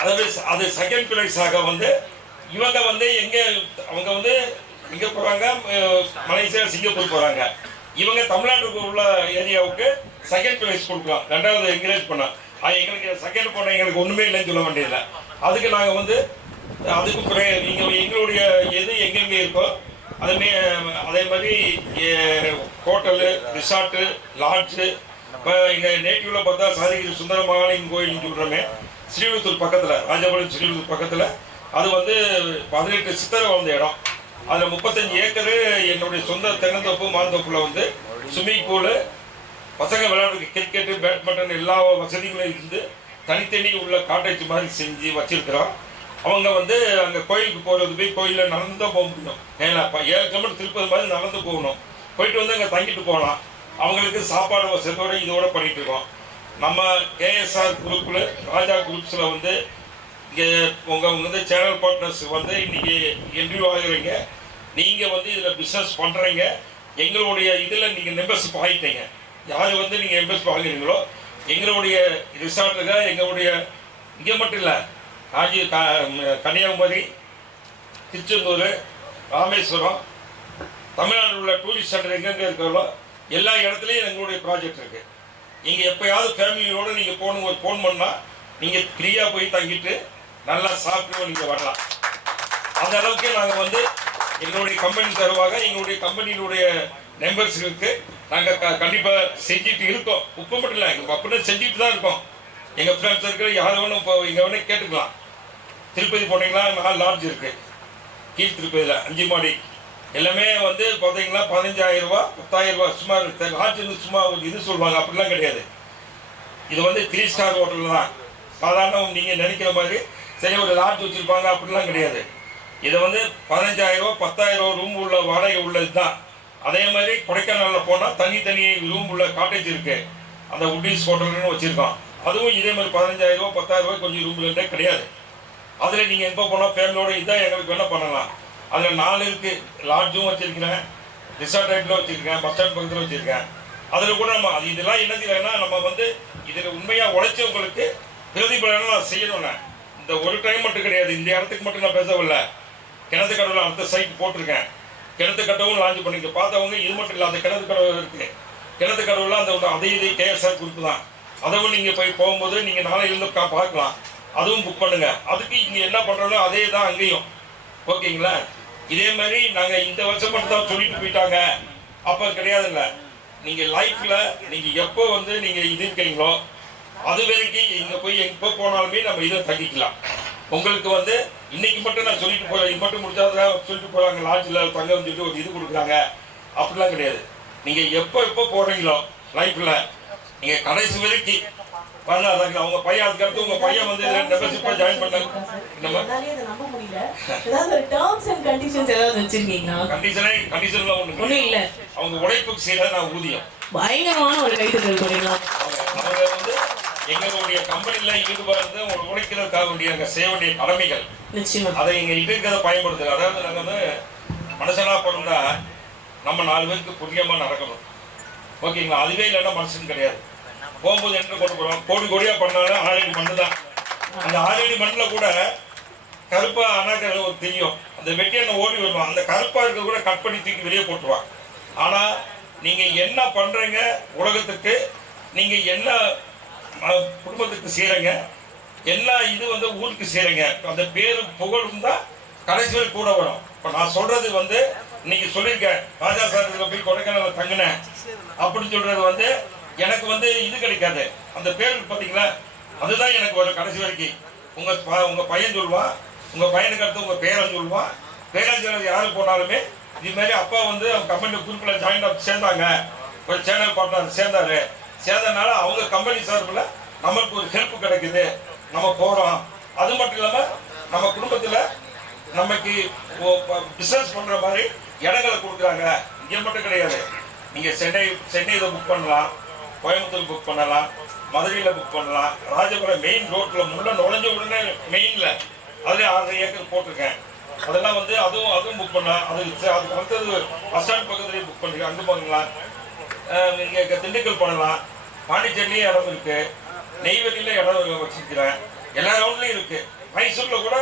அதாவது அது செகண்ட் ப்ரைஸாக வந்து இவங்க வந்து அவங்க வந்து எங்கே போகிறாங்க, மலேசியா சிங்கப்பூர் போகிறாங்க. இவங்க தமிழ்நாட்டுக்கு உள்ள ஏரியாவுக்கு செகண்ட் ப்ரைஸ் கொடுக்கலாம். ரெண்டாவது என்கரேஜ் பண்ணோம். எங்களுக்கு செகண்ட் போனால் எங்களுக்கு ஒன்றுமே இல்லைன்னு சொல்ல வேண்டியதில்லை. அதுக்கு நாங்கள் வந்து அதுக்கு நீங்கள் எங்களுடைய எது எங்கெங்கே இருக்கோ அதே மாதிரி ஹோட்டலு, ரிசார்ட்டு, லாட்ஜு. இப்போ எங்கள் நேட்டிவில் பார்த்தா சாதிகிரி சுந்தரமகாலிங்க கோயில்னு சொல்கிறோமே, ஸ்ரீவில்லிபுத்தூர் பக்கத்தில், ராஜபாளையம் ஸ்ரீவில்லிபுத்தூர் பக்கத்தில். அது வந்து 18 சித்தரை வந்த இடம். அதில் 35 ஏக்கரு என்னுடைய சொந்த தென்னந்தோப்பு மாந்தோப்பில் வந்து ஸ்விம்மிங் பூலு, பசங்க விளையாடுறதுக்கு கிரிக்கெட்டு, பேட்மிண்டன் எல்லா வசதிகளும் இருந்து தனித்தனி உள்ள காட்டேஜ் மாதிரி செஞ்சு வச்சிருக்கிறோம். அவங்க வந்து அங்கே கோயிலுக்கு போகிறது போய் கோயிலில் நடந்து தான் போக முடியும். ஏன்னா 7 கிலோமீட்டர் திருப்பதி மாதிரி நடந்து போகணும். போயிட்டு வந்து அங்கே தங்கிட்டு போகலாம். அவங்களுக்கு சாப்பாடு வசதியோடு இதோட பண்ணிட்டு இருக்கோம். நம்ம கேஎஸ்ஆர் குரூப்பில், ராஜா குரூப்ஸில் வந்து இங்கே உங்கள் வந்து சேனல் பார்ட்னர்ஸ் வந்து இன்றைக்கி இன்டர்வியூ ஆகுறீங்க. நீங்கள் வந்து இதில் பிஸ்னஸ் பண்ணுறீங்க. எங்களுடைய இதில் நீங்கள் மெம்பர்ஷிப் ஆகிட்டீங்க. யார் வந்து நீங்கள் மெம்பர்ஷிப் ஆகிறீங்களோ எங்களுடைய ரிசார்ட்டுங்க, எங்களுடைய இங்கே மட்டும் இல்லை, கன்னியாகுமரி, திருச்செந்தூர், ராமேஸ்வரம், தமிழ்நாட்டில் உள்ள டூரிஸ்ட் சென்டர் எங்கெங்கே இருக்கிறதோ எல்லா இடத்துலையும் எங்களுடைய ப்ராஜெக்ட் இருக்குது. நீங்கள் எப்போயாவது ஃபேமிலியோடு நீங்கள் ஃபோன் பண்ணால் நீங்கள் ஃப்ரீயாக போய் தங்கிட்டு நல்லா சாப்பிட்டு நீங்கள் வரலாம். அந்த அளவுக்கு நாங்கள் வந்து எங்களுடைய கம்பெனி தருவாங்க. எங்களுடைய கம்பெனியினுடைய மெம்பர்ஸுக்கு நாங்கள் கண்டிப்பாக செஞ்சுட்டு இருக்கோம். இப்போ மட்டும் இல்லை, எங்கள் அப்படின்னு செஞ்சுட்டு தான் இருக்கோம். எங்கள் ஃப்ரெண்ட்ஸ் இருக்கிற யார் வேணும் இப்போ இங்கே வேணால் கேட்டுக்கலாம். திருப்பதி போனீங்கன்னா 4 லாட்ஜ் இருக்குது. கீழ் திருப்பதியில் 5 மாடி எல்லாமே வந்து பார்த்தீங்கன்னா 15,000 ரூபா 10,000 ரூபா. சும்மா லாட்ஜ் சும்மா ஒரு இது சொல்லுவாங்க, அப்படிலாம் கிடையாது. இது வந்து 3 ஸ்டார் ஹோட்டல் தான். சாதாரண நீங்கள் நினைக்கிற மாதிரி சரி ஒரு லாட்ஜ் வச்சுருப்பாங்க அப்படிலாம் கிடையாது. இதை வந்து 15,000 ரூபா 10,000 ரூபா ரூம் உள்ள வாடகை உள்ளது தான். அதே மாதிரி கொடைக்கானலில் போனால் தனி ரூம் உள்ள காட்டேஜ் இருக்குது. அந்த உட்டீஸ் ஹோட்டல்னு வச்சுருக்கோம். அதுவும் இதே மாதிரி 15,000 ரூபா 10,000 ரூபாய் கொஞ்சம் ரூம்லேருந்தே கிடையாது. அதில் நீங்கள் எப்போ போனால் ஃபேமிலியோட இதான் எங்களுக்கு வேணால் பண்ணலாம். அதில் 4 இருக்குது. லாட்ஜும் வச்சுருக்கிறேன், ரிசார்ட் டைப்பில் வச்சுருக்கேன், பஸ் ஸ்டாண்ட் பக்கத்தில் வச்சுருக்கேன். அதில் கூட நம்ம இதெல்லாம் என்ன செய்யலைன்னா நம்ம வந்து இதில் உண்மையாக உழைச்சவங்களுக்கு பிரதிபலனை நான் செய்யணும்ண்ணே. இந்த ஒரு டைம் மட்டும் கிடையாது, இந்த இடத்துக்கு மட்டும் நான் பேசவில்லை. கிணத்து கடவுள் அடுத்த சைட் போட்டிருக்கேன். கிணத்து கடவும் லான்ச் பண்ணிக்க பார்த்தவங்க இது மட்டும் இல்லை, அந்த கிணத்து கடவுள் இருக்குது. கிணத்து கடவுளில் அந்த அதே கேஎஸ்ஆர் குரூப் தான். அதுவும் நீங்கள் போய் போகும்போது நீங்கள் நாளையிலேருந்து பார்க்கலாம். அதுவும் புக் பண்ணுங்கள். அதுக்கு இங்கே என்ன பண்ணுறோமோ அதே தான் அங்கேயும். ஓகேங்களா? இதே மாதிரி நாங்கள் இந்த வருஷம் மட்டும் தான் சொல்லிட்டு போயிட்டாங்க அப்போ கிடையாதுல்ல. நீங்கள் லைஃப்பில் நீங்கள் எப்போ வந்து நீங்கள் இது இருக்கீங்களோ அது வரைக்கும் இங்கே போய் எப்போ போனாலுமே நம்ம இதை தங்கிக்கலாம். உங்களுக்கு வந்து இன்னைக்கு மட்டும் நான் சொல்லிட்டு போகிறேன், இது மட்டும் முடிச்சாதான் சொல்லிட்டு போகிறாங்க லாட்ஜில் தங்க வந்துட்டு ஒரு இது கொடுக்குறாங்க அப்படிலாம் கிடையாது. நீங்கள் எப்போ போகிறீங்களோ லைஃப்பில் நீங்கள் கடைசி வரைக்கும் பண்ணாதாங்க. அவங்க பையன் அதுக்கடுத்து உங்கள் பையன் வந்து மெம்பர்ஷிப்பாக ஜாயின் பண்ணாங்க. கண்டிஷன்லாம் ஒன்றும் இல்லை. அவங்க உழைப்புக்கு செய்யறது நான் ஊதியம். பயங்கரமான ஒரு கைத்தட்டல் கொடுக்கலாம். அவங்க வந்து எங்களுடைய கம்பெனியில் ஈடுபடுறது உழைக்கிறதுக்காக வேண்டிய அங்கே செய்ய வேண்டிய கடமைகள். அதை இங்கே இருக்கிறத பயன்படுத்துங்க. அதாவது நாங்கள் வந்து மனுஷனாக பண்ணோம்னா நம்ம 4 பேருக்கு புண்ணியமாக நடக்கணும். ஓகேங்களா? அதுவே இல்லைன்னா மனுஷன் கிடையாது. போகும்போது என்ன கொண்டு போகிறோம், கோடியாக பண்ணாலும் 6 அடி மண்ணு தான். அந்த 6 அடி மண்ணில் கூட கருப்பாக அணாக்கள் ஒரு தெரியும். அந்த வெட்டியான ஓடி வருவான். அந்த கருப்பாக இருக்க கூட கட் பண்ணி தூக்கி வெளியே போட்டுருவான். ஆனால் நீங்கள் என்ன பண்ணுறீங்க உலகத்துக்கு, நீங்கள் என்ன குடும்பத்துக்கு செய்கிறீங்க, என்ன இது வந்து ஊருக்கு செய்கிறீங்க, அந்த பேரும் புகழும் தான் கடைசியில் கூட வரும். இப்போ நான் சொல்கிறது வந்து இன்னைக்கு சொல்லியிருக்கேன், ராஜா சார் போய் கொடைக்கானல் தங்கினேன் அப்படின்னு சொல்கிறது வந்து எனக்கு வந்து இது கிடைக்காது. அந்த பேர் பார்த்தீங்களா, அதுதான் எனக்கு வரும் கடைசி வரைக்கும். உங்கள் பையன் சொல்லுவான், உங்கள் பையனுக்கு அடுத்து உங்கள் பேரன் சொல்லுவான். பேரன் யார் போனாலுமே இதுமாரி அப்பா வந்து அவங்க கம்பெனி குரூப்பில் ஜாயின் ஆகி சேர்ந்தாங்க, ஒரு சேனல் பார்ட்னர் சேர்ந்தனால அவங்க கம்பெனி சார்பில் நமக்கு ஒரு ஹெல்ப் கிடைக்குது, நம்ம போகிறோம். அது மட்டும் இல்லாமல் நம்ம குடும்பத்தில் நமக்கு பிஸ்னஸ் பண்ணுற மாதிரி இடங்களை கொடுக்குறாங்க. இங்கே மட்டும் கிடையாது, நீங்கள் சென்னை இதை புக் பண்ணலாம், கோயம்புத்தூர் புக் பண்ணலாம், மதுரையில் புக் பண்ணலாம். ராஜபுரம் மெயின் ரோட்டில் முள்ள நுழைஞ்ச உடனே மெயினில் அதுலேயே 6 ஏக்கர் போட்டிருக்கேன். அதெல்லாம் வந்து அதுவும் புக் பண்ணலாம். அதுக்கு அடுத்தது பஸ் ஸ்டாண்ட் பக்கத்துலேயே புக் பண்ணிருக்கேன், அங்கே பண்ணலாம். இங்கே திண்டுக்கல் பண்ணலாம், பாண்டிச்சேரிலேயும் இடம் இருக்குது, நெய்வேலியில் இடம் வச்சுருக்கிறேன், எல்லா ரவுண்ட்லேயும் இருக்குது. மைசூரில் கூட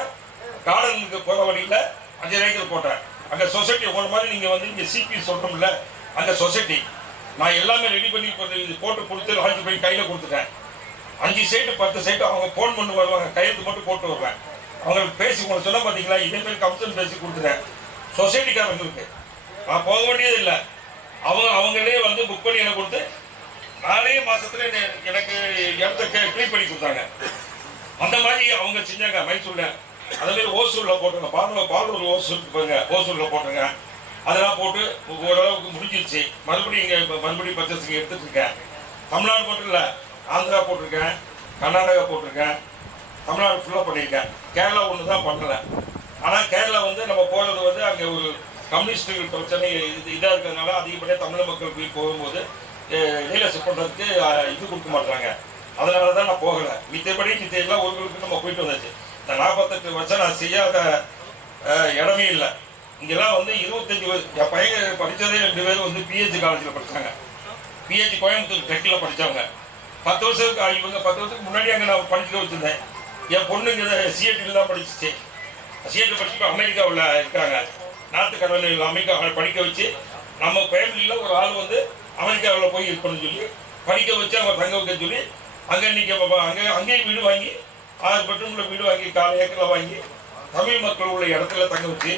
கார்டனுக்கு போகிற வழியில் 5 ஏக்கர் போட்டேன். அங்கே சொசைட்டி உங்களை மாதிரி நீங்கள் வந்து இங்கே சிபி சொல்கிறோம்ல, அங்கே சொசைட்டி நான் எல்லாமே ரெடி பண்ணி போட்டு கொடுத்து லான்ச் பண்ணி கையில் கொடுத்துட்டேன். 5 சைட்டு 10 சைட்டு அவங்க ஃபோன் பண்ணி வருவாங்க, கையெழுத்து மட்டும் போட்டு வருவேன். அவங்களுக்கு பேசி உங்களுக்கு சொல்ல பார்த்தீங்களா, இதேமாரி கமிஷன் பேசி கொடுத்துட்டேன். சொசைட்டிக்காரங்களுக்கு நான் போக வேண்டியது இல்லை, அவங்களே வந்து புக் பண்ணி எனக்கு கொடுத்து 4 மாதத்துல எனக்கு இடத்த க்ளீன் பண்ணி கொடுத்தாங்க. அந்த மாதிரி அவங்க செஞ்சாங்க மைசூரில். அதேமாரி ஓசூரில் போட்டுங்க, பாலூர் ஓசூருக்கு போங்க, ஓசூரில் போட்டுங்க. அதெல்லாம் போட்டு ஓரளவுக்கு முடிஞ்சிருச்சு. மறுபடியும் பர்ச்சேசிங் எடுத்துகிட்டு இருக்கேன். தமிழ்நாடு மட்டும் இல்லை, ஆந்திரா போட்டிருக்கேன், கர்நாடகா போட்டிருக்கேன், தமிழ்நாடு ஃபுல்லாக பண்ணியிருக்கேன். கேரளா ஒன்று தான் பண்ணலை. ஆனால் கேரளா வந்து நம்ம போகிறது வந்து அங்கே ஒரு கம்யூனிஸ்டுகள் பிரச்சனை இதாக இருக்கிறதுனால அதிகப்படியாக தமிழ் மக்கள் போய் போகும்போது ரியல் எஸ்டேட் பண்ணுறதுக்கு இது கொடுக்க மாட்டாங்க. அதனால தான் நான் போகலை. மித்தபடி எல்லா ஊர்களுக்கும் நம்ம போயிட்டு வந்தாச்சு. இந்த 48 வருஷம் நான் செய்யாத இடமே இல்லை. இங்கெல்லாம் வந்து 25 என் பையன் படித்ததே 2 பேர் வந்து பிஹெச்டி காலேஜில் படித்தாங்க. பிஹெச்டி கோயம்புத்தூர் டெக்கில் படித்தவங்க. 10 வருஷத்துக்கு இவங்க 10 வருஷத்துக்கு முன்னாடி அங்கே நான் படிக்க வச்சுருந்தேன். என் பொண்ணு இங்கே சிஐடியில் தான் படிச்சிச்சு. சிஐடி படிச்சுட்டு அமெரிக்காவில் இருக்காங்க. நார்த்து கரோலினாவில் அமெரிக்காவில் படிக்க வச்சு நம்ம ஃபேமிலியில் ஒரு ஆள் வந்து அமெரிக்காவில் போய் இருக்கணும்னு சொல்லி படிக்க வச்சு அவங்க தங்க வைக்க சொல்லி அங்கே இன்றைக்கி அங்கேயும் வீடு வாங்கி 6 பெட்ரூமில் வீடு வாங்கி 4 ஏக்கரில் வாங்கி தமிழ் மக்கள் உள்ள இடத்துல தங்க வச்சு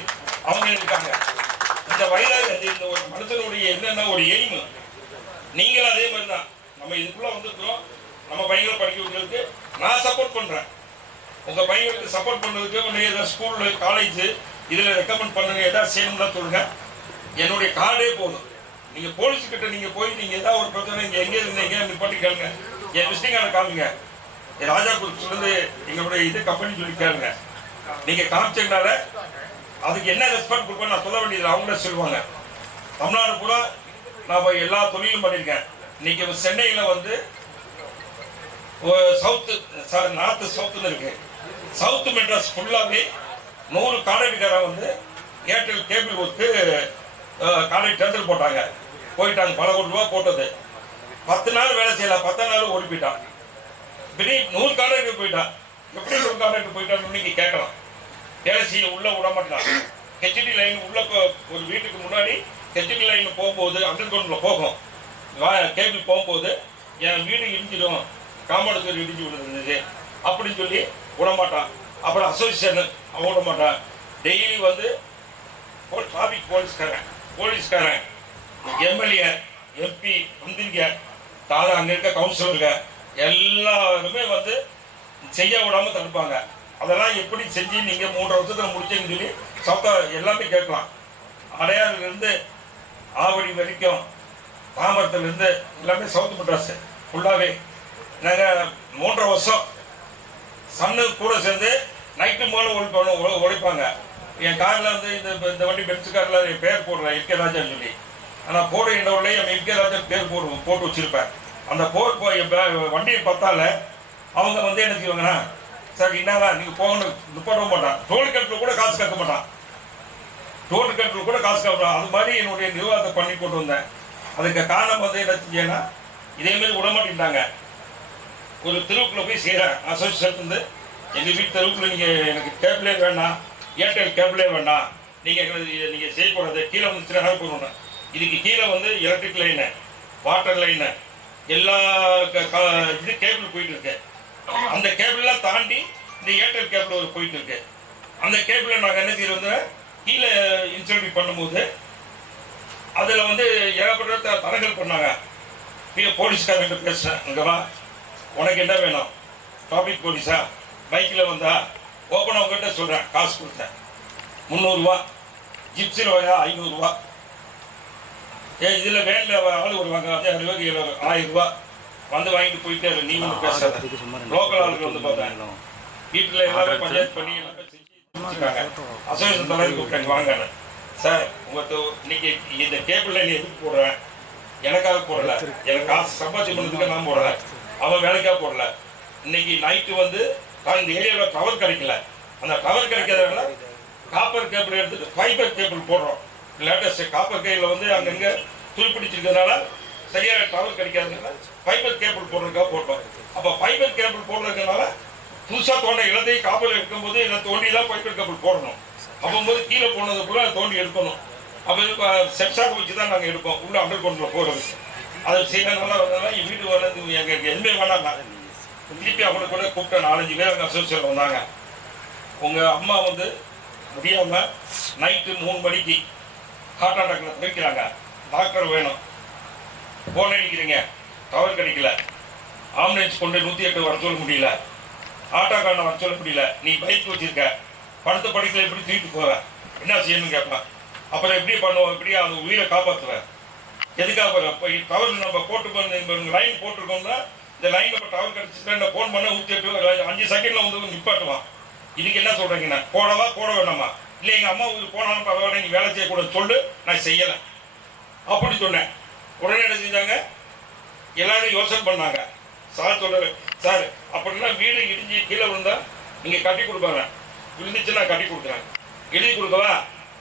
அவங்க இருக்காங்க. இந்த வயதாக இந்த ஒரு மனுஷனுடைய என்னென்ன ஒரு எய்மு, நீங்களும் அதே மாதிரி தான். நம்ம இதுக்குள்ளே வந்துருக்கிறோம். நம்ம பையங்களை படிக்க வைக்கிறதுக்கு நான் சப்போர்ட் பண்ணுறேன். உங்கள் பையங்களுக்கு சப்போர்ட் பண்ணுறதுக்கு ஒன்று ஏதாவது ஸ்கூலு காலேஜு இதில் ரெக்கமெண்ட் பண்ணுங்க, எதாவது செய்யணும்னா சொல்லுங்கள். என்னுடைய கார்டே போதும். நீங்கள் போலீஸ்கிட்ட நீங்கள் போய் நீங்கள் ஏதாவது ஒரு பிரச்சனை இங்கே எங்கே இருந்தீங்க நிப்பாட்டி கேளுங்க, என் விசிட்டிங் கார்டை காமிங்க. ராஜா குரூப்ஸ்லேருந்து எங்களுடைய இது கம்பெனி சொல்லி கேளுங்க. நீங்கள் காமிச்சதுனால அதுக்கு என்ன ரெஸ்பான்ஸ் கொடுப்பேன் நான் சொல்ல வேண்டியது அவங்களே சொல்லுவாங்க. தமிழ்நாடு பூரா நான் எல்லா தொழிலும் பண்ணியிருக்கேன். இன்றைக்கி சென்னையில் வந்து நார்த்து சவுத்துன்னு இருக்குது. சவுத்து மெட்ராஸ் ஃபுல்லாகவே 100 காலேஜுக்காரன் வந்து Airtel cable work college tender போட்டாங்க, போயிட்டாங்க. பல கோடி ரூபா போட்டது. 10 நாள் வேலை செய்யலாம், 10 நாள் ஓடி போயிட்டான். திடீர் 100 காலேஜுக்கு போயிட்டான். எப்படி 100 காலேஜுக்கு போயிட்டான்னு நீங்கள் கேட்கலாம். வேலை செய்ய உள்ளே விட மாட்டான். ஹெச்டி லைன் உள்ள ஒரு வீட்டுக்கு முன்னாடி ஹெச்டி லைன் போகும்போது அண்டர் கிரவுண்டில் போகும் கேபிள் போகும்போது என் வீடு இடிஞ்சிடும், காம்பவுண்ட் இடிஞ்சு விடுறது அப்படின்னு சொல்லி விடமாட்டான். அப்புறம் அசோசியேஷன் அவன் விட மாட்டான். டெய்லி வந்து டிராஃபிக் போலீஸ்காரன் எம்எல்ஏ எம்பி மந்திரிங்க அங்கே இருக்க கவுன்சிலருங்க எல்லாருமே வந்து செய்ய விடாமல் தடுப்பாங்க. அதெல்லாம் எப்படி செஞ்சு நீங்கள் 3 வருஷத்தில் முடிச்சீங்கன்னு சொல்லி சவுத்தா எல்லாமே கேட்கலாம். அடையாறுலேருந்து ஆவடி வரைக்கும் தாமரத்துலேருந்து எல்லாமே சவுத் மெட்ராஸ் ஃபுல்லாகவே நாங்கள் 3.5 வருஷம் சன்னு கூட சேர்ந்து நைட்டு மேலே உழைப்பாங்க. என் காரில் வந்து இந்த வண்டி பென்ஸ் காரில் என் பேர் போடுறேன் எம்கே ராஜான்னு சொல்லி. ஆனால் போட என்னோடய என் எம்கே ராஜா பேர் போட்டு வச்சுருப்பேன். அந்த வண்டியை பார்த்தால அவங்க வந்து என்ன செய்வாங்கன்னா, சார் என்னவா நீங்கள் போகணும் நிப்பாட்டவும் மாட்டான். டோல் கட்டில் கூட காசு கேட்க மாட்டான். டோல் கட்டில் கூட காசு கேட்க மாட்டான். அது மாதிரி என்னுடைய நிர்வாகத்தை பண்ணி கொண்டு வந்தேன். அதுக்கு காரணம் வந்து என்ன செஞ்சேன்னா, இதேமாரி விடமாட்டேன்ட்டாங்க. ஒரு தெருவுக்குள்ளே போய் செய்கிறேன். அசோசியேஷன் வந்து எங்கள் வீட்டு தெருவுக்குள்ளே நீங்கள் எனக்கு கேபிளே வேண்டாம், ஏர்டெல் கேபிளே வேண்டாம், நீங்கள் செய்யக்கூடாது, கீழே வந்து சில நாள் போடணும். இதுக்கு கீழே வந்து எலக்ட்ரிக் லைனு, வாட்டர் லைனு எல்லா இது கேபிள் போயிட்டு இருக்கு. அந்த கேபிள்லாம் தாண்டி இந்த ஏர்டெல் கேபிள் ஒரு போயிட்டு இருக்கு. அந்த கேபிளை நாங்கள் என்ன செய்யறது வந்து கீழே இன்ஸ்டால் பண்ணும்போது அதில் வந்து ஏகப்பட்ட தடங்கள் பண்ணாங்க. போலீஸ்காரங்கிட்ட பேசுகிறேன், இங்கே வா உனக்கு என்ன வேணும், டிராஃபிக் போலீஸா பைக்கில் வந்தா ஓப்பனாக உங்கள்கிட்ட சொல்கிறேன். காசு கொடுத்தேன் 300 ரூபா, ஜிப்ஸில் வரையா 500 ரூபா, இதில் வேனில் ஆள் வருவாங்க 1000 ரூபா வந்து வாங்கிட்டு போயிட்டே நீ வந்து பேசுகிறேன். லோக்கல் ஆளுக்கு வந்து பார்த்தேன் வீட்டில் எல்லாமே பஞ்சாயத்து பண்ணி எல்லாமே செஞ்சுருக்காங்க. அசோசியேஷன் தலைவர் கூப்பிட்டாங்க வாங்க சார் உங்கள் இன்னைக்கு இந்த கேபிள் லைன் எதுக்கு போடுறேன், எனக்காக போடல, எனக்கு காசு சம்பாத்தி பண்ணதுக்கு நான் போடல, அவன் வேலைக்காக போடல. இன்னைக்கு நைட்டு வந்து இந்த ஏரியாவில் டவர் கிடைக்கல, அந்த டவர் கிடைக்காதனால காப்பர் கேபிள் எடுத்துட்டு ஃபைபர் கேபிள் போடுறோம். லேட்டஸ்ட் காப்பர் கேபிள் வந்து அங்கங்கே துருப்பிடிச்சிருக்கிறதுனால சரியாக டவர் கிடைக்காதனால ஃபைபர் கேபிள் போடுறதுக்காக போட்டோம். அப்போ ஃபைபர் கேபிள் போடுறதுனால புதுசாக தோண்ட இடத்தையும் காப்பர் எடுக்கும்போது என்ன தோண்டி தான் ஃபைபர் கேபிள் போடணும். அப்போது கீழே போனது கூட தோண்டி எடுக்கணும். அப்போ செப்ஸாக வச்சு தான் நாங்கள் எடுப்போம் உள்ள அண்டர் கிரவுண்டில் போகிறது. அதை செய்யறதுனால வந்ததுனால என் வீடு வந்து எங்களுக்கு எதுவுமே வேணாங்க. திருப்பி அவங்களுக்கு கூட கூப்பிட்ட 4-5 பேர் அங்கே அசோசியேஷன் வந்தாங்க. உங்கள் அம்மா வந்து முடியாமல் நைட்டு 3 மணிக்கு ஹார்ட் அட்டாக்ல போய்க்கிறாங்க, டாக்டர் வேணும், ஃபோன் அடிக்கிறீங்க, டவர் கிடைக்கல, ஆம்புலன்ஸ் கொண்டு 108 வர சொல்ல முடியல, ஆட்டோக்காரனை வர சொல்ல முடியல, நீ பைக் வச்சிருக்க, படுத்த படிக்கல எப்படி தூக்கிட்டு போவ, என்ன செய்யணும்னு கேட்பேன். அப்புறம் எப்படி பண்ணுவோம், எப்படி அந்த உயிரை காப்பாற்றுவேன், எதுக்காக இப்போ டவர் நம்ம போட்டு லைன் போட்டிருக்கோம்னா இந்த லைன் நம்ம டவர் கிடச்சிட்டா இந்த ஃபோன் பண்ண 108 5 செகண்டில் வந்து நிப்பாட்டுவான். இதுக்கு என்ன சொல்கிறீங்கண்ணா, போடவா போட வேணாமா, இல்லை எங்கள் அம்மா ஊருக்கு போனாலும் பரவாயில்ல நீ வேலை செய்யக்கூடாது சொல்லு, நான் செய்யலை அப்படி சொன்னேன். உடனே என்ன செஞ்சாங்க, எல்லாரும் யோசனை பண்ணாங்க. சார் சொல்ல சார் அப்படின்னா வீடு இடிஞ்சு கீழே விழுந்தா நீங்கள் கட்டி கொடுப்பாங்க, விழுந்துச்சுன்னா கட்டி கொடுக்குறேன், எழுதி கொடுக்கவா,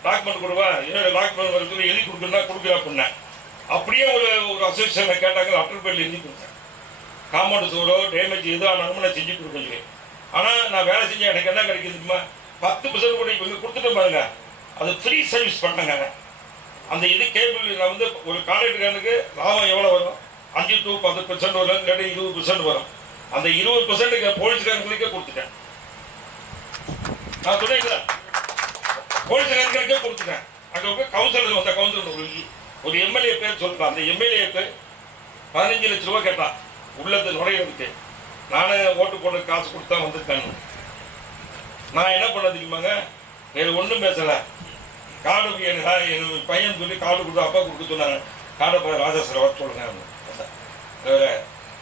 டாக்குமெண்ட் கொடுவா, டாக்குமெண்ட் வர சொல்லி எழுதி கொடுக்குறா கொடுக்குறேன் அப்படின்னேன். அப்படியே ஒரு அசோசியேஷனில் கேட்டாங்க, அட்டல் பேரில் எழுதி கொடுத்தேன். காம்பவுண்ட் சோறோ டேமேஜ் எதுவும் ஆனாலும் நான் செஞ்சு கொடுக்க. ஆனால் நான் வேலை செஞ்சேன் எனக்கு என்ன கிடைக்குதுமா, 10% கூட இவங்க கொடுத்துட்டு பாருங்க, அது ஃப்ரீ சர்வீஸ் பண்ணாங்க. அந்த இது கேபிள் நான் வந்து ஒரு கான்ட்ராக்டுக்காரனுக்கு லாபம் எவ்வளோ வரும், 5 to 10% வரும், இல்லாட்டி 20% வரும். அந்த 20% போலீஸ்காரங்களுக்கே கொடுத்துட்டேன். நான் சொல்லிக்கிறேன், போலீஸ்காரங்களுக்கே கொடுத்துட்டேன். அங்கே கவுன்சிலர் வந்த கவுன்சிலர் ஒரு எம்எல்ஏ பேர் சொல்லிட்டான். அந்த எம்எல்ஏக்கு 15 லட்ச ரூபா கேட்டான் உள்ளது நுழையிறதுக்கு. நானே ஓட்டு போட காசு கொடுத்தா வந்துருக்கேன். நான் என்ன பண்ண தெரியுமாங்க, வேறு ஒன்றும் பேசலை. கார்டு என் பையன் சொல்லி கார்டு கொடுத்து அப்பா கொடுக்க சொன்னாங்க, கார்டை ராஜேஸ்வர வர சொல்லுங்க.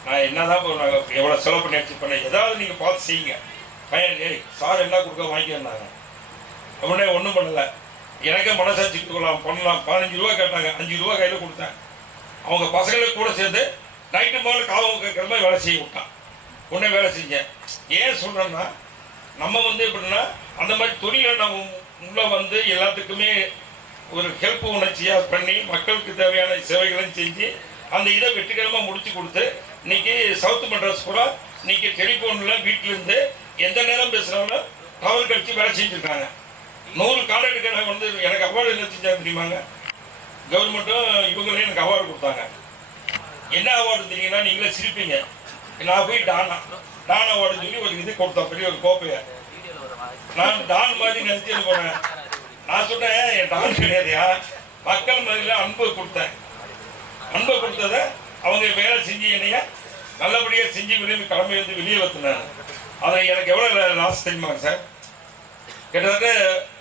நான் என்னதான் எவ்வளோ செலவு பண்ணி அடிச்சு பண்ணேன், ஏதாவது நீங்கள் பார்த்து செய்யுங்க. பையன் சார் என்ன கொடுக்க வாங்கியிருந்தாங்க. உடனே ஒன்றும் பண்ணலை, எனக்கே மனசாட்சி கொடுக்கலாம் பண்ணலாம். 15 ரூபா கேட்டாங்க, 5 ரூபா கையில் கொடுத்தேன். அவங்க பசங்களுக்கு கூட சேர்ந்து நைட்டு முதல்ல காவல் கேட்குற மாதிரி வேலை செய்ய விட்டான். உடனே வேலை செஞ்சேன். ஏன் சொல்கிறேன்னா, நம்ம வந்து எப்படின்னா அந்த மாதிரி தொழிலை நம்ம உள்ளே வந்து எல்லாத்துக்குமே ஒரு ஹெல்ப் உணர்ச்சியாக பண்ணி மக்களுக்கு தேவையான சேவைகளையும் செஞ்சு அந்த இதை வெற்றிகரமாக முடிச்சு கொடுத்து இன்னைக்கு சவுத் மெட்ராஸ் கூட இன்னைக்கு டெலிஃபோனில் வீட்டிலேருந்து எந்த நேரம் பேசுகிறாலும் டவர் கழிச்சு வேலை செஞ்சுருக்காங்க. 100 கான்ட்ராக்டுக்காரங்க வந்து எனக்கு அவார்டு என்ன செஞ்சாங்க தெரியுமாங்க, கவர்மெண்ட்டும் இவங்களே எனக்கு அவார்டு கொடுத்தாங்க. என்ன அவார்டு தெரியுங்கன்னா, நீங்களே சிரிப்பீங்க. நான் போய் டான் அவார்டு சொல்லி ஒரு இது கொடுத்தேன், பெரிய ஒரு கோப்பையை. நான் டான் மாதிரி நினைச்சு போனேன். நான் சொன்னேன் என் டான் கிடையாதுயா, மக்கள் மதியில் அன்பு கொடுத்தேன். அன்பை கொடுத்ததை அவங்க வேலை செஞ்சு என்னைய நல்லபடியாக செஞ்சு வெளியே கிளம்பி வந்து வெளியே வச்சுனாங்க. அதை எனக்கு எவ்வளோ லாஸ் தெரியுமாங்க சார், கிட்டத்தட்ட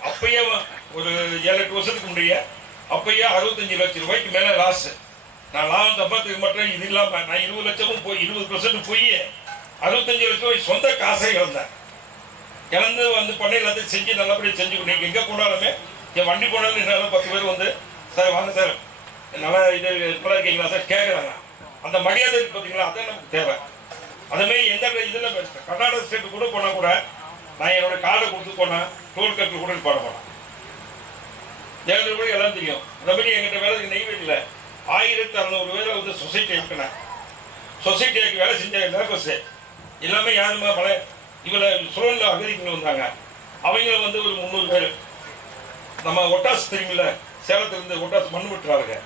அப்பயே ஒரு 7-8 வருஷத்துக்கு முன்னாடியே அப்பயே 65 லட்சம் ரூபாய்க்கு மேலே லாஸ். நான் லாபம் தப்பத்துக்கு மட்டும் இது இல்லாமல் நான் 20 லட்சமும் போய் 20% போய் 65 லட்சம் ரூபாய் சொந்த காசை இழந்தேன். இழந்து வந்து பண்ணை எல்லாத்தையும் செஞ்சு நல்லபடியாக செஞ்சு நீங்கள் எங்கே போனாலுமே என் வண்டி போனாலும் என்னால் 10 பேர் வந்து சார் வாங்க சார் நல்லா இது நல்லா இருக்கீங்களா சார் கேட்குறாங்க. அந்த மரியாதை பார்த்தீங்களா, அதான் நமக்கு தேவை. அதேமாரி எந்த இதில் கர்நாடக ஸ்டேட்டு கூட போனால் கூட நான் என்னோட கார்டை கொடுத்து போனேன், டோல் கட்டில் கூட பாட போனேன். 7 ரூபாய் எல்லாம் தெரியும். அந்த மாதிரி எங்கிட்ட வேலைக்கு நெய்வேலியில் 1600 பேரை வந்து சொசைட்டி ஆக்கினேன். சொசைட்டியாக்கு வேலை செஞ்ச லேபர்ஸு எல்லாமே யாருமா மலை இவளை சுழலில் அகதிகள் வந்தாங்க. அவங்கள வந்து ஒரு 300 பேர். நம்ம ஒட்டாசு தெரியுமில்ல, சேலத்துலேருந்து ஒட்டாசு மண் வெட்டுறாங்க,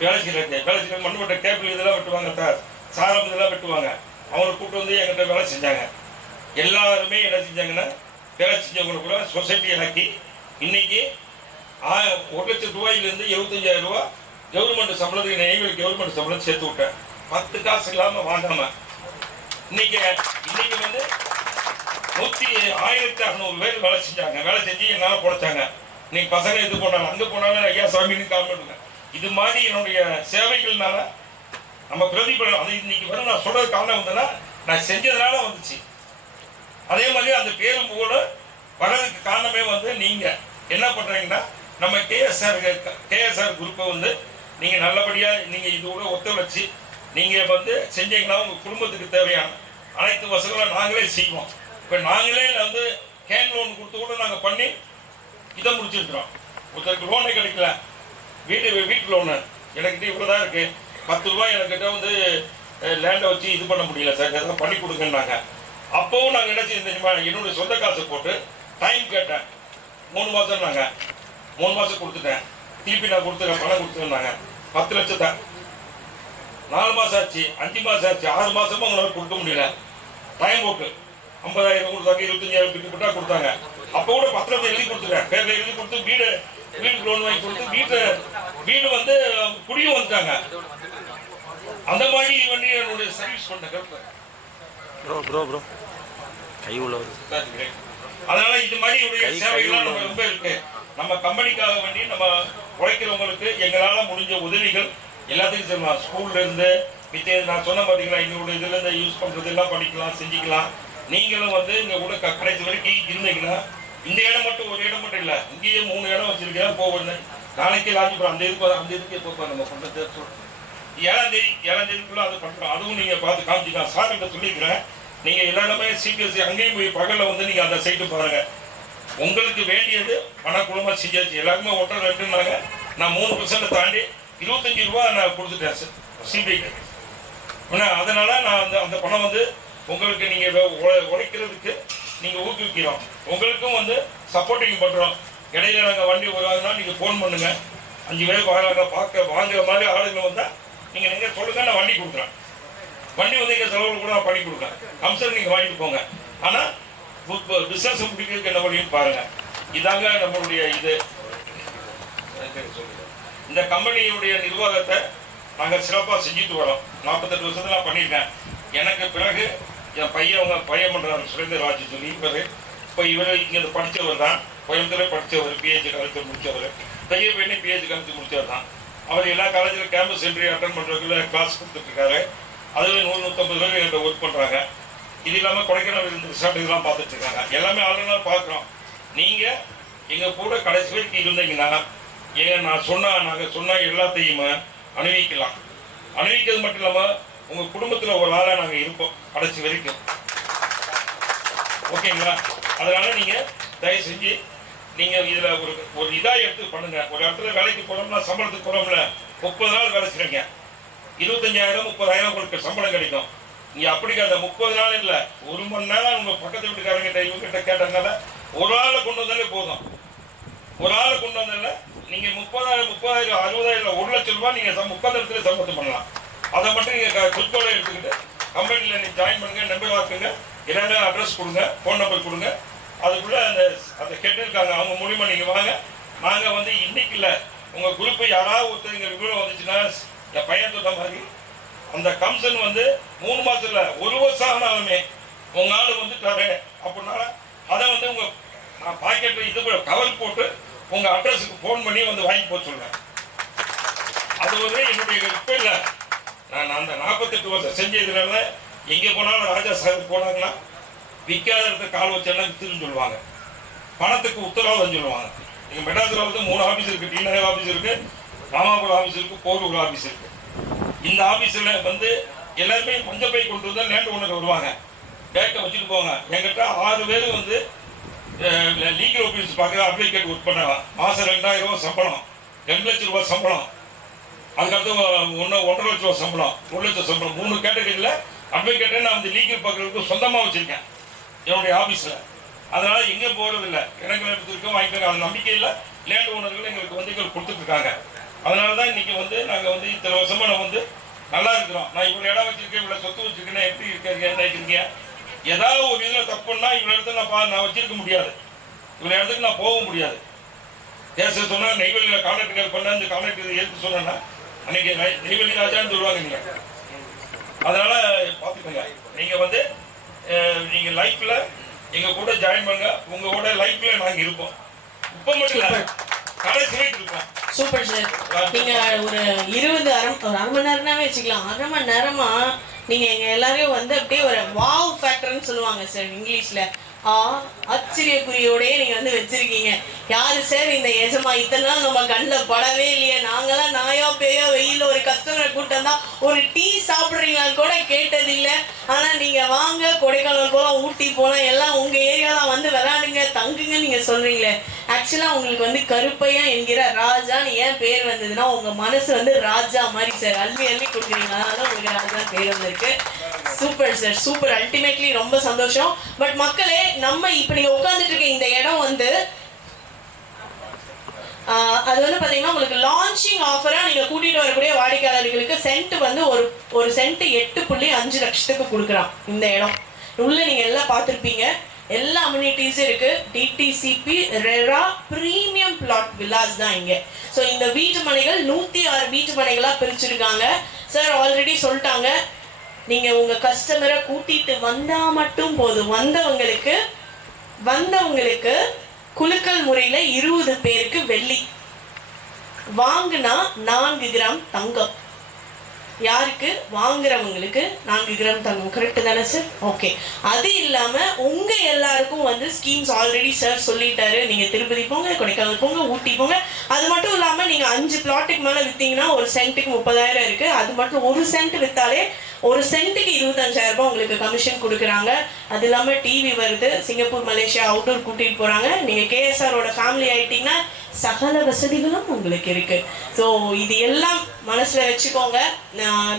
வேலை செய்கிற மண் வெட்ட கேபிள் இதெல்லாம் வெட்டுவாங்க, சாரம் இதெல்லாம் வெட்டுவாங்க. அவங்களை கூப்பிட்டு வந்து எங்கிட்ட வேலை செஞ்சாங்க. எல்லாருமே என்ன செஞ்சாங்கன்னா, வேலை செஞ்சவங்களை கூட சொசைட்டி ஆக்கி இன்னைக்கு 1 லட்சம் ரூபாயிலேருந்து 75,000 ரூபா கவர்மெண்ட் சம்பளத்துக்கு நெய்வேலி கவர்மெண்ட் சம்பளம் சேர்த்து விட்டேன். 10 காசு இல்லாமல் வாங்காமல். இன்னைக்கு வந்து 1600 பேர் வேலை செஞ்சாங்க. வேலை செஞ்சு என்னால் பொழைச்சாங்க. இன்னைக்கு பசங்க இது போனாங்க, அங்கே போனாலும் ஐயா சாமின்னு காமிடுங்க. இது மாதிரி என்னுடைய சேவைகள்னால நம்ம பிரதிபலன் அது இன்னைக்கு வரும். நான் சொல்றது காரணம் வந்தேன்னா நான் செஞ்சதுனால வந்துச்சு. அதே மாதிரி அந்த பேரும் கூட வர்றதுக்கு காரணமே வந்து நீங்கள் என்ன பண்ணுறீங்கன்னா, நம்ம கேஎஸ்ஆர் குரூப்பை வந்து நீங்கள் நல்லபடியாக நீங்கள் இதோட ஒத்துழைச்சி நீங்கள் வந்து செஞ்சீங்கன்னா உங்கள் குடும்பத்துக்கு தேவையான அனைத்து வசதிகளும் நாங்களே செய்வோம். இப்போ நாங்களே வந்து கேன் லோன் கொடுத்து கூட நாங்கள் பண்ணி இதை முடிச்சிருக்கிறோம். ஒருத்தருக்கு லோனே கிடைக்கல, வீட்டு லோனு எனக்கிட்ட இவ்வளோ தான் இருக்குது, 10 ரூபா எனக்கிட்ட வந்து லேண்டை வச்சு இது பண்ண முடியல சார், எதாவது பண்ணி கொடுங்கன்னாங்க. அப்போவும் நாங்கள் என்ன செஞ்சோம், என்னுடைய சொந்த காசை போட்டு டைம் கேட்டேன். 3 மாதம் நாங்கள் 3 மாதம் கொடுத்துட்டேன். திருப்பி நான் கொடுத்துருக்கேன், பணம் கொடுத்துருந்தாங்க 10 லட்சத்தை. 4 மாதம் ஆச்சு, 5 மாதம் ஆச்சு, 6 மாதமும் அவங்களால கொடுக்க முடியல. டைம் போட்டு 50,000 கொடுத்தாங்க, 25,000 பிட்டு போட்டா கொடுத்தாங்க. அப்போ கூட பத்திரத்தை எழுதி கொடுத்துருக்கேன், பேரில் எழுதி கொடுத்து வீடு லோன் வாங்கி கொடுத்து வீடு வந்து குடியும் வந்துட்டாங்க. அந்த மாதிரி வந்து என்னுடைய சர்வீஸ் பண்ண கருத்து. ப்ரோ கை உள்ள வருது. அதனால இது மாதிரி சேவைகள்லாம் நம்ம ரொம்ப இருக்கு. நம்ம கம்பெனிக்காக வேண்டி நம்ம உழைக்கிறவங்களுக்கு எங்களால் முடிஞ்ச உதவிகள் எல்லாத்துக்கும் செய்யலாம். ஸ்கூல்ல இருந்து நான் சொன்ன பார்த்தீங்களா, எங்களுடைய இதுல இருந்து யூஸ் பண்றது எல்லாம் பண்ணிக்கலாம், செஞ்சுக்கலாம். நீங்களும் வந்து இங்க கூட கடைசி வரைக்கும் இருந்தீங்கன்னா, இந்த இடம் மட்டும் ஒரு இடம் மட்டும் இல்லை, இங்கேயே 3 இடம் வச்சிருக்கேன். போவேன் நாளைக்கு லாஞ்சிபுரம் அந்த இதுக்கு எப்போ நம்ம பண்ணுறது 7ஆம் தேதிக்குள்ள அது பண்ணுறோம். அதுவும் நீங்கள் பார்த்து காமிச்சிக்கலாம். சார்கிட்ட சொல்லிக்கிறேன், நீங்கள் எல்லா இடமே சிபிஎஸ்சி அங்கேயும் போய் பகலில் வந்து நீங்கள் அந்த சைட்டு பாருங்கள். உங்களுக்கு வேண்டியது பணக்குழுமாக செஞ்சாச்சு. எல்லாருமே 1.5 2னாங்க. நான் 3% தாண்டி 25 ரூபா நான் கொடுத்துட்டேன் சார் சிபிஐக்கு. அதனால நான் அந்த பணம் வந்து உங்களுக்கு நீங்கள் உழைக்கிறதுக்கு நீங்கள் ஊக்குவிக்கிறோம். உங்களுக்கும் வந்து சப்போர்ட்டிங் பண்ணுறோம். இடையில நாங்கள் வண்டி வராதுன்னா நீங்கள் ஃபோன் பண்ணுங்கள். 5 பேர் வராங்க வாங்குற மாதிரி ஆளுங்க வந்தால் நீங்கள் எங்கே சொல்லுங்கள், நான் வண்டி கொடுக்குறேன். வண்டி வந்து எங்கள் செலவில் கூட நான் பண்ணி கொடுக்குறேன். கம்சன் நீங்கள் வாங்கிட்டு போங்க. ஆனால் பிஸ்னஸ் முடிக்கிறதுக்கு என்ன வழியும் பாருங்கள். இதாங்க நம்மளுடைய இது. இந்த கம்பெனியுடைய நிர்வாகத்தை நாங்கள் சிறப்பாக செஞ்சுட்டு வரோம். 48 வருஷத்துல நான் பண்ணியிருக்கேன். எனக்கு பிறகு என் பையன் பண்ணுறாரு சுரேந்தர் ராஜ் சொல்லி. இப்போ இவர் இங்கே படித்தவர் தான், கோயம்புத்தூர் படித்தவர், பிஹெச்டி காலேஜ் முடித்தவர். பெரிய பையனே பிஹெச்டி காலேஜ் முடித்தவர் தான். அவர் எல்லா காலேஜில் கேம்பஸ் இன்டர்வியூ அட்டன் பண்ணுறதுக்குள்ள கிளாஸ் கொடுத்துட்ருக்காரு. அதுவே 100-150 பேர் என்கிட்ட ஒர்க் பண்ணுறாங்க. இது இல்லாமல் கொடைக்கானல் இருந்து ரிசார்ட் இதெல்லாம் பார்த்துட்ருக்காங்க. எல்லாமே ஆளுநராக பார்க்குறோம். நீங்கள் எங்கள் கூட கடைசி வரைக்கும் இருந்தீங்கன்னா நாங்கள் சொன்ன எல்லாத்தையுமே அணிவிக்கலாம். அணிவிக்கிறது மட்டும் இல்லாமல் உங்கள் குடும்பத்தில் ஒரு ஆளாக நாங்கள் இருப்போம் கடைசி வரைக்கும். ஓகேங்களா? அதனால் நீங்கள் தயவு செஞ்சு நீங்கள் இதில் ஒரு இதாக எடுத்து பண்ணுங்கள். ஒரு இடத்துல வேலைக்கு போகிறோம்னா சம்பளத்துக்கு போகிறோம்ல, 30 நாள் வேலை செய்கிறீங்க, 25,000 30,000 உங்களுக்கு சம்பளம் கிடைக்கும். நீங்கள் அப்படிக்காத 30 நாள் இல்லை, 1 மணி நேரம் உங்கள் பக்கத்து வீட்டுக்காரங்கிட்ட இவங்ககிட்ட கேட்டதுனால ஒரு ஆளை கொண்டு வந்தாலே போதும். ஒரு ஆளை கொண்டு வந்தால நீங்கள் 30,000 60,000 1 லட்சம் ரூபாய் நீங்கள் 30 இடத்துல சம்பளம் பண்ணலாம். அதை மட்டும் நீங்கள் குறிக்கோளை எடுத்துக்கிட்டு கம்பெனியில் நீங்கள் ஜாயின் பண்ணுங்கள், நம்பர் வாக்குங்க, எல்லாமே அட்ரஸ் கொடுங்க, ஃபோன் நம்பர் கொடுங்க. அதுக்குள்ளே அதை கேட்டுருக்காங்க, அவங்க மூலிமா நீங்கள் வாங்க. நாங்கள் வந்து இன்னைக்கு இல்லை, உங்கள் குரூப்பு யாராவது ஒருத்தர் எங்கள் இவ்வளோ வந்துச்சுன்னா என் பையன் சொன்ன மாதிரி அந்த கம்சன் வந்து 3 மாதம் இல்லை 1 வருஷம் ஆனாலுமே உங்கள் ஆள் வந்துட்டாரு அப்படின்னா அதை வந்து நான் பாக்கெட்டில் இது கவர் போட்டு உங்கள் அட்ரஸுக்கு ஃபோன் பண்ணி வந்து வாங்கி போக சொல்லுவேன். அது வந்து என்னுடைய இப்போ இல்லை, நான் அந்த 48 வருஷம் செஞ்சதுனால எங்கே போனாலும் ராஜா சார் போனாங்கன்னா விற்காத இடத்த கால் வச்சேன்னா வித்துன்னு சொல்லுவாங்க. பணத்துக்கு உத்தரவாதம் சொல்லுவாங்க. எங்கள் மெட்ராஸில் வந்து 3 ஆஃபீஸ் இருக்குது. டி நகர் ஆஃபீஸ் இருக்குது, ராமாபுரம் ஆஃபீஸ் இருக்குது, போரூர் ஆஃபீஸ் இருக்குது. இந்த ஆஃபீஸில் வந்து எல்லாருமே மஞ்சள் பை கொண்டு வந்தால் லேண்ட் ஓனர் வருவாங்க, பேக்கை வச்சுட்டு போவாங்க. என்கிட்ட 6 பேர் வந்து லீகல் ஆஃபீஸ் பார்க்குற அட்வொகேட் ஒர்க் பண்ணாங்க. மாதம் 2,000 ரூபா சம்பளம், 2 லட்சம் ரூபா சம்பளம், அதுக்கடுத்து 1.5 லட்சம் ரூபா சம்பளம், 1 லட்சம் சம்பளம். 3 கேட்டகரியில் அட்வொகேட்டை நான் வந்து லீகல் பார்க்குறதுக்கு சொந்தமாக வச்சுருக்கேன் என்னுடைய ஆஃபீஸில். அதனால் எங்கேயும் போகிறதில்ல, எனக்கு எடுத்துருக்கோம் வாங்கிக்கோங்க. அது நம்பிக்கையில் லேண்ட் ஓனர்கள் எங்களுக்கு வந்து எங்களுக்கு கொடுத்துட்ருக்காங்க. அதனால தான் இன்றைக்கி வந்து நாங்கள் வந்து இத்தனை வருஷமாக நான் வந்து நல்லா இருக்கிறோம். நான் இவ்வளோ இடம் வச்சுருக்கேன், இவ்வளோ சொத்து வச்சுருக்கேன்னா எப்படி இருக்காங்க நினைக்கிறீங்க? ஏதாவது ஒரு இதில் தப்புன்னா இவ்வளோ இடத்துல நான் வச்சிருக்க முடியாது, இவ்வளோ இடத்துக்கு நான் போக முடியாது. பேச சொன்னால் நெய்வேலியில் கான்ட்ராக்டர் பண்ண இந்த கான்ட்ராக்டர் எடுத்து சொன்னேன்னா அன்றைக்கி நெய்வேலி ராஜான்னு சொல்லுவாங்க. நீங்கள் அதனால் பார்த்துக்கோங்க. நீங்கள் வந்து நீங்கள் லைஃப்பில் எங்கள் கூட ஜாயின் பண்ணுங்க. உங்களோட லைஃப்பில் நாங்கள் இருப்போம். இப்போ மட்டும் இல்லை, கடைசி வரைக்கும் இருப்போம். Super sir. நீங்க ஒரு 1/2 மணி நேரம்னாவே வச்சுக்கலாம். 1/2 மணி நேரமா நீங்க எங்க எல்லாரையும் வந்து அப்படியே ஒரு வாவ் ஃபேக்டர்னு சொல்லுவாங்க சார் இங்கிலீஷ்ல. ஆச்சரியக்குறியோடய நீங்க வந்து வச்சிருக்கீங்க. யாரு சார் இந்த எஜமா? இத்தனை நாள் நம்ம கண்ணில் படவே இல்லையே. நாங்களாம் நாயா பேயா வெயில ஒரு கஸ்டமரை கூட்டம் தான் ஒரு டீ சாப்பிட்றீங்களான்னு கூட கேட்டதில்லை. ஆனா நீங்க வாங்க, கொடைக்கானல் போலாம், ஊட்டி போலாம், எல்லாம் உங்க ஏரியாலாம் வந்து விளையாடுங்க, தங்குங்க நீங்க சொல்றீங்களே. ஆக்சுவலா உங்களுக்கு வந்து கருப்பையா என்கிற ராஜான்னு ஏன் பேர் வந்ததுன்னா உங்க மனசு வந்து ராஜா மாதிரி சார், அள்ளி அள்ளி கொடுக்குறீங்க, அதனால உங்களுக்கு ராஜா பேர் வந்திருக்கு. Super sir, super. அல்டிமேட்லி ரொம்ப சந்தோஷம். பட் மக்களே, நம்ம இப்ப நீங்க உட்கார்ந்துட்டு இருக்க இந்த இடம் வந்து அது வந்து பாத்தீங்கன்னா உங்களுக்கு லான்ச்சிங் ஆஃபரா நீங்க கூட்டிட்டு வரக்கூடிய வாடிக்கையாளர்களுக்கு சென்ட் வந்து ஒரு சென்ட் 8.5 லட்சத்துக்கு கொடுக்குறான் இந்த இடம். உள்ள நீங்க எல்லாம் பார்த்துருப்பீங்க, எல்லா அம்யூனிட்டிஸும் இருக்கு. DTCP RERA premium plot villas தான் இங்க. ஸோ இந்த வீட்டு மனைகள் 106 வீட்டு மனைகளா பிரிச்சிருக்காங்க. சார் ஆல்ரெடி சொல்லிட்டாங்க, நீங்க உங்க கஸ்டமரை கூட்டிட்டு வந்தா மட்டும் போதும். வந்தவங்களுக்கு குலுக்கல் முறையில 20 பேருக்கு வெள்ளி, வாங்குனா 4 கிராம் தங்கம். யாருக்கு? வாங்குறவங்களுக்கு 4 கிராம் தங்கம். கரெக்ட் தானே சார்? ஓகே. அது இல்லாம உங்க எல்லாருக்கும் வந்து ஸ்கீம்ஸ் ஆல்ரெடி சார் சொல்லிட்டாரு. நீங்க திருப்பதி போங்க, கொடைக்கானல் போங்க, ஊட்டி போங்க. அது மட்டும் இல்லாம நீங்க 5 பிளாட்டுக்கு மேல வித்தீங்கன்னா ஒரு சென்ட்டுக்கு 30,000 இருக்கு. அது மட்டும் ஒரு சென்ட் வித்தாலே ஒரு சென்ட்டுக்கு 25,000 ரூபாய் உங்களுக்கு கமிஷன் கொடுக்குறாங்க. அது இல்லாம டிவி வருது, சிங்கப்பூர் மலேசியா அவுட்டோர் கூட்டிட்டு போறாங்க. நீங்க கேஎஸ்ஆரோட ஃபேமிலி ஆயிட்டீங்கன்னா சகல வசதிகளும் உங்களுக்கு இருக்கு. ஸோ இது எல்லாம் மனசுல வச்சுக்கோங்க.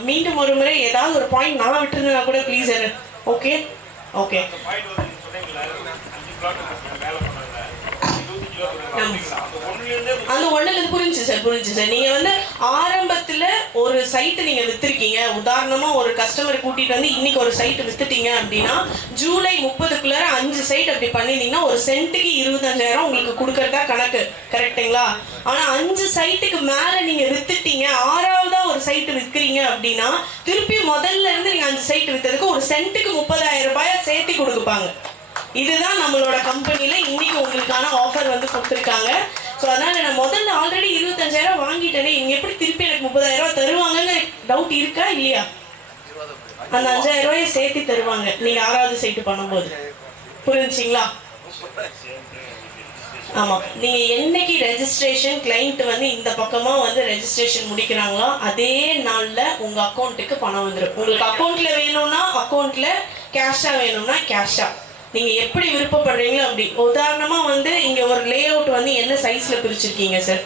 மீண்டும் ஒரு முறை ஏதாவது ஒரு பாயிண்ட் நான் விட்டுருந்தேன்னா கூட ப்ளீஸ். Okay okay. அந்த ஒண்ணுல புரிஞ்சு சார். நீங்க வந்து ஆரம்பத்துல ஒரு சைட் நீங்க வித்திருக்கீங்க. உதாரணமா ஒரு கஸ்டமர் கூட்டிட்டு வந்து இன்னைக்கு ஒரு சைட் வித்துட்டீங்க அப்படின்னா ஜூலை 30க்குள்ள 5 சைட் அப்படி பண்ணிருந்தீங்கன்னா ஒரு சென்ட்டுக்கு 25,000 உங்களுக்கு கொடுக்கறதா கணக்கு. கரெக்டுங்களா? ஆனா 5 சைட்டுக்கு மேல நீங்க வித்துட்டீங்க, 6வதா ஒரு சைட் விற்கிறீங்க அப்படின்னா திருப்பி முதல்ல இருந்து நீங்க 5 சைட் வித்ததுக்கு ஒரு சென்ட்டுக்கு 30,000 ரூபாய் சேர்த்து கொடுப்பாங்க. இதுதான் நம்மளோட கம்பெனில இன்னைக்கு உங்களுக்கான ஆஃபர் வந்து கொடுத்துருக்காங்க. ஸோ அதனால நான் முதல்ல ஆல்ரெடி 25,000 வாங்கிட்டேனே, இவங்க எப்படி திருப்பி எனக்கு 30,000 தருவாங்கன்னு டவுட் இருக்கா இல்லையா? அந்த 5,000 ரூபாயை சேர்த்து தருவாங்க நீங்க 6வது சைட்டு பண்ணும்போது. புரிஞ்சுங்களா? ஆமா. நீங்க என்னைக்கு ரெஜிஸ்ட்ரேஷன் கிளைண்ட் வந்து இந்த பக்கமா வந்து ரெஜிஸ்ட்ரேஷன் முடிக்கிறாங்களோ அதே நாள்ல உங்க அக்கௌண்ட்டுக்கு பணம் வந்துடும். உங்களுக்கு அக்கௌண்ட்ல வேணும்னா அக்கௌண்ட்ல, கேஷா வேணும்னா கேஷா, நீங்க எப்படி விருப்பப்படுறீங்களோ அப்படி. உதாரணமா வந்து இங்க ஒரு லே அவுட் வந்து என்ன சைஸ்ல பிரிச்சிருக்கீங்க சார்?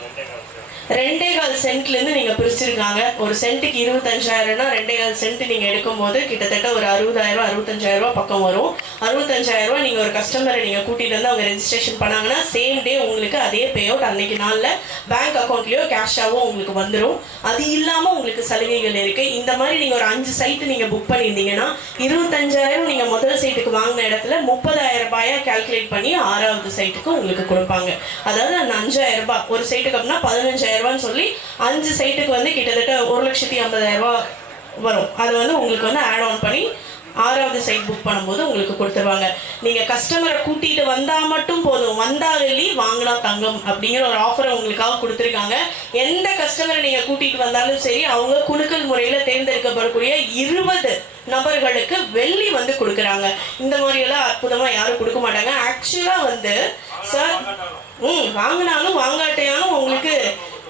2.25 சென்ட்ல இருந்து நீங்க பிரிச்சிருக்காங்க. ஒரு சென்ட்டுக்கு 25,000னா 2.25 சென்ட் நீங்க எடுக்கும் போது கிட்டத்தட்ட ஒரு 60,000 65,000 ரூபாய் பக்கம் வரும். 65,000 ரூபாய் நீங்க ஒரு கஸ்டமரை நீங்க கூட்டிட்டு வந்து அவங்க ரெஜிஸ்ட்ரேஷன் பண்ணாங்கன்னா சேம் டே உங்களுக்கு அதே பே அவுட் அன்னைக்கு நாள்ல பேங்க் அக்கௌண்ட்லயோ கேஷாவோ உங்களுக்கு வந்துடும். அது இல்லாம உங்களுக்கு சலுகைகள் இருக்கு. இந்த மாதிரி நீங்க ஒரு 5 சைட் நீங்க புக் பண்ணியிருந்தீங்கன்னா 25,000 நீங்க முதல் சைட்டுக்கு வாங்கின இடத்துல 30,000 ரூபாயா கால்குலேட் பண்ணி 6வது சைட்டுக்கு உங்களுக்கு கொடுப்பாங்க. அதாவது அந்த 5,000 ரூபாய் ஒரு சைட்டுக்கு அப்படின்னா 15,000 ரூபான்னு சொல்லி 5 சைட்டுக்கு வந்து கிட்டத்தட்ட 1,50,000 ரூபாய் வரும். அது வந்து உங்களுக்கு வந்து ஆட் ஆன் பண்ணி 6வது சைட் புக் பண்ணும்போது உங்களுக்கு கொடுத்துருவாங்க. நீங்க கஸ்டமரை கூட்டிட்டு வந்தா மட்டும் போதும், வந்தா வெள்ளி வாங்கினா தங்கம் அப்படிங்கிற ஒரு ஆஃபரை உங்களுக்காக கொடுத்துருக்காங்க. எந்த கஸ்டமரை நீங்க கூட்டிட்டு வந்தாலும் சரி, அவங்க குலுக்கல் முறையில தேர்ந்தெடுக்கப்படக்கூடிய 20 நபர்களுக்கு வெள்ளி வந்து கொடுக்குறாங்க. இந்த மாதிரி எல்லாம் அற்புதமா யாரும் கொடுக்க மாட்டாங்க. ஆக்சுவலா வந்து சார் வாங்கினாலும் வாங்காட்டையாலும் உங்களுக்கு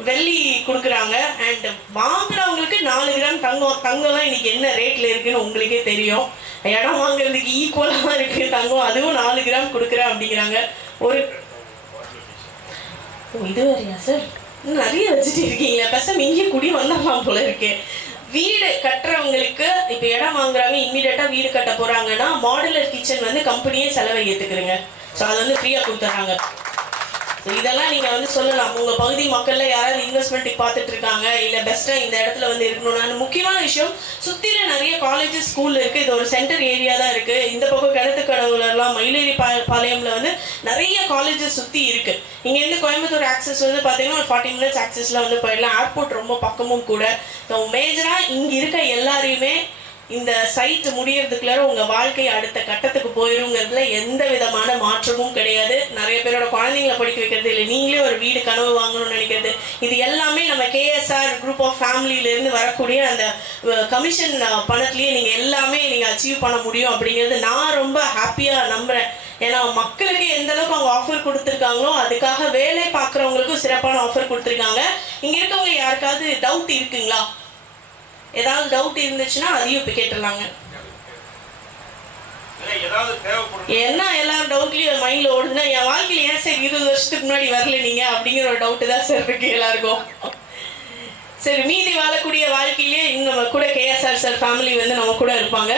வெள்ளி கொடுக்குறாங்க. அண்ட் வாங்குறவங்களுக்கு 4 கிராம் தங்கம்லாம் இன்னைக்கு என்ன ரேட்ல இருக்குன்னு உங்களுக்கே தெரியும். இடம் வாங்குறதுக்கு ஈக்குவலா இருக்கு தங்கம், அதுவும் 4 கிராம் கொடுக்குறேன் அப்படிங்கிறாங்க. ஒரு இது வரையா சார்? நிறைய வச்சுட்டு இருக்கீங்களா? பேசாம இங்கே குடி வந்துடலாம் போல இருக்கு. வீடு கட்டுறவங்களுக்கு இப்ப இடம் வாங்குறாங்க, இம்மிடியட்டா வீடு கட்ட போறாங்கன்னா மாடுலர் கிச்சன் வந்து கம்பெனியே செலவை ஏத்துக்குதுங்க. ஸோ அதை வந்து ஃப்ரீயா கொடுத்துட்றாங்க. இதெல்லாம் நீங்க வந்து சொல்லலாம். உங்க பகுதி மக்கள்ல யாராவது இன்வெஸ்ட்மெண்ட்டுக்கு பார்த்துட்டு இருக்காங்க, இல்ல பெஸ்டா இந்த இடத்துல வந்து இருக்கணும்னா முக்கியமான விஷயம், சுத்தில நிறைய காலேஜஸ் ஸ்கூல் இருக்கு. இது ஒரு சென்டர் ஏரியா தான் இருக்கு. இந்த பக்கம் கிணத்துக்கடவுலாம் மயிலேறி பாளையம்ல வந்து நிறைய காலேஜஸ் சுத்தி இருக்கு. இங்க இருந்து கோயம்புத்தூர் ஆக்சஸ் வந்து பாத்தீங்கன்னா ஒரு 40 மினிட்ஸ் ஆக்சஸ்ல வந்து போயிடலாம். ஏர்போர்ட் ரொம்ப பக்கமும் கூட. மேஜரா இங்க இருக்க எல்லாரையுமே இந்த சைட் முடியறதுக்குள்ள உங்க வாழ்க்கை அடுத்த கட்டத்துக்கு போயிருங்கிறதுல எந்த விதமான மாற்றமும் கிடையாது. நிறைய பேரோட குழந்தைங்களை படிக்க வைக்கிறது, இல்லை நீங்களே ஒரு வீடு கனவு வாங்கணும்னு நினைக்கிறது, இது எல்லாமே நம்ம கேஎஸ்ஆர் குரூப் ஆஃப் ஃபேமிலியில இருந்து வரக்கூடிய அந்த கமிஷன் பணத்திலேயே நீங்க எல்லாமே நீங்க அச்சீவ் பண்ண முடியும் அப்படிங்கிறது நான் ரொம்ப ஹாப்பியா நம்புறேன். ஏன்னா மக்களுக்கு எந்த அளவுக்கு அவங்க ஆஃபர் கொடுத்துருக்காங்களோ அதுக்காக வேலை பார்க்குறவங்களுக்கும் சிறப்பான ஆஃபர் கொடுத்துருக்காங்க. இங்கே இருக்கவங்க யாருக்காவது டவுட் இருக்குங்களா? ஏதாவது டவுட் இருந்துச்சுன்னா அதையும் இப்போ கேட்டுடலாங்க. என்ன எல்லாரும் டவுட்லயும் மைண்ட்ல ஓடுதுன்னா, என் வாழ்க்கையில ஏன் சார் 20 வருஷத்துக்கு முன்னாடி வரல நீங்க அப்படிங்கிற ஒரு டவுட் தான் சார் இருக்கு எல்லாருக்கும். சரி, மீதி வாழக்கூடிய வாழ்க்கையிலேயே இன்னும் நம்ம கூட கேஎஸ்ஆர் சார் ஃபேமிலி வந்து நம்ம கூட இருப்பாங்க.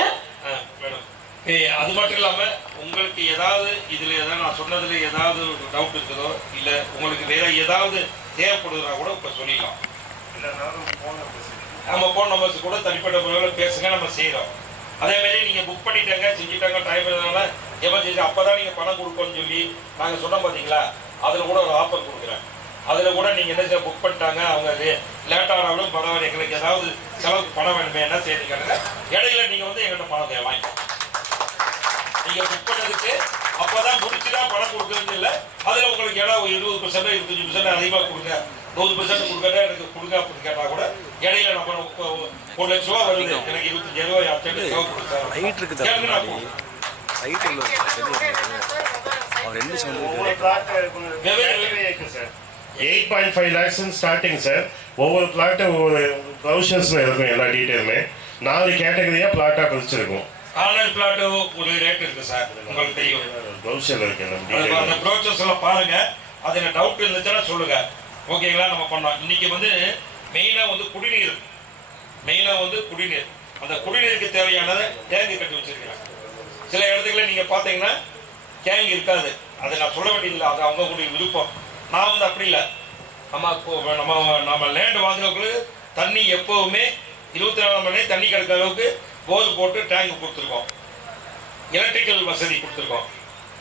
அது மட்டும் இல்லாம உங்களுக்கு ஏதாவது இதுல ஏதாவது நான் சொன்னதுல ஏதாவது டவுட் இருக்குதோ இல்ல உங்களுக்கு வேற ஏதாவது தேவைப்படுதுன்னா கூட இப்ப சொல்லிடலாம். நம்ம போன் நம்பர்ஸ் கூட தனிப்பட்ட முறையில் பேசுங்க, நம்ம செய்யறோம். அதே மாதிரி நீங்க புக் பண்ணிட்டாங்க செஞ்சுட்டாங்க டைம் இருந்ததுனால எமர்ஜென்சி அப்பதான் நீங்க பணம் கொடுக்கணும்னு சொல்லி நாங்க சொன்னோம் பாத்தீங்களா, அதுல கூட ஒரு ஆஃபர் கொடுக்குறேன். அதுல கூட நீங்க என்ன புக் பண்ணிட்டாங்க அவங்க லேட் ஆனாலும் பரவாயில்ல, எங்களுக்கு ஏதாவது செலவுக்கு பணம் வேணுமே என்ன செய்யுங்க, இடையில நீங்க வந்து எங்கிட்ட பணம் வாங்கிக்கோங்க. நீங்க புக் பண்ணதுக்கு அப்பதான் முடிச்சுதான் பணம் கொடுக்குறது இல்லை. அதுல உங்களுக்கு ஏன்னா 20% 25% அதிகமாக கொடுங்க, 100% கொடுக்கறதா எனக்கு கொடுங்க அப்படின்னு கேட்டா கூட இடையில நம்ம 1 லட்ச ரூபா வருது, எனக்கு 25,000 8.5 lakhs ஸ்டார்டிங் சார். ஒவ்வொரு பிளாட்டு ஒவ்வொரு ப்ரௌசர்ஸ்ல இருக்கும், எல்லா டீட்டெயிலுமே 4 கேட்டகரியா பிளாட்டா பிரிச்சிருக்கும். ஆன்லைன் பிளாட் ஒரு ரேட் இருக்கு சார், உங்களுக்கு தெரியும். ப்ரௌசர்ல இருக்கு, அந்த ப்ரௌசர்ஸ் எல்லாம் பாருங்க. அதுல டவுட் இருந்துச்சுன்னா சொல்லுங்க, ஓகேங்களா? நம்ம பண்ணோம். இன்னைக்கு வந்து மெயினா வந்து குடிநீர், அந்த குடிநீருக்கு தேவையானதை டேங்கு கட்டி வச்சிருக்கிறேன். சில இடத்துல நீங்க பாத்தீங்கன்னா டேங்க் இருக்காது, அதை நான் சொல்ல வேண்டியதில்லை, அது அவங்களுடைய விருப்பம். நான் வந்து அப்படி இல்லை, நம்ம லேண்ட் வாங்குறவங்களுக்கு தண்ணி எப்பவுமே 24 மணி நேரம் தண்ணி கிடைக்கிற அளவுக்கு போர் போட்டு டேங்க் கொடுத்துருக்கோம், எலக்ட்ரிக்கல் வசதி கொடுத்துருக்கோம்,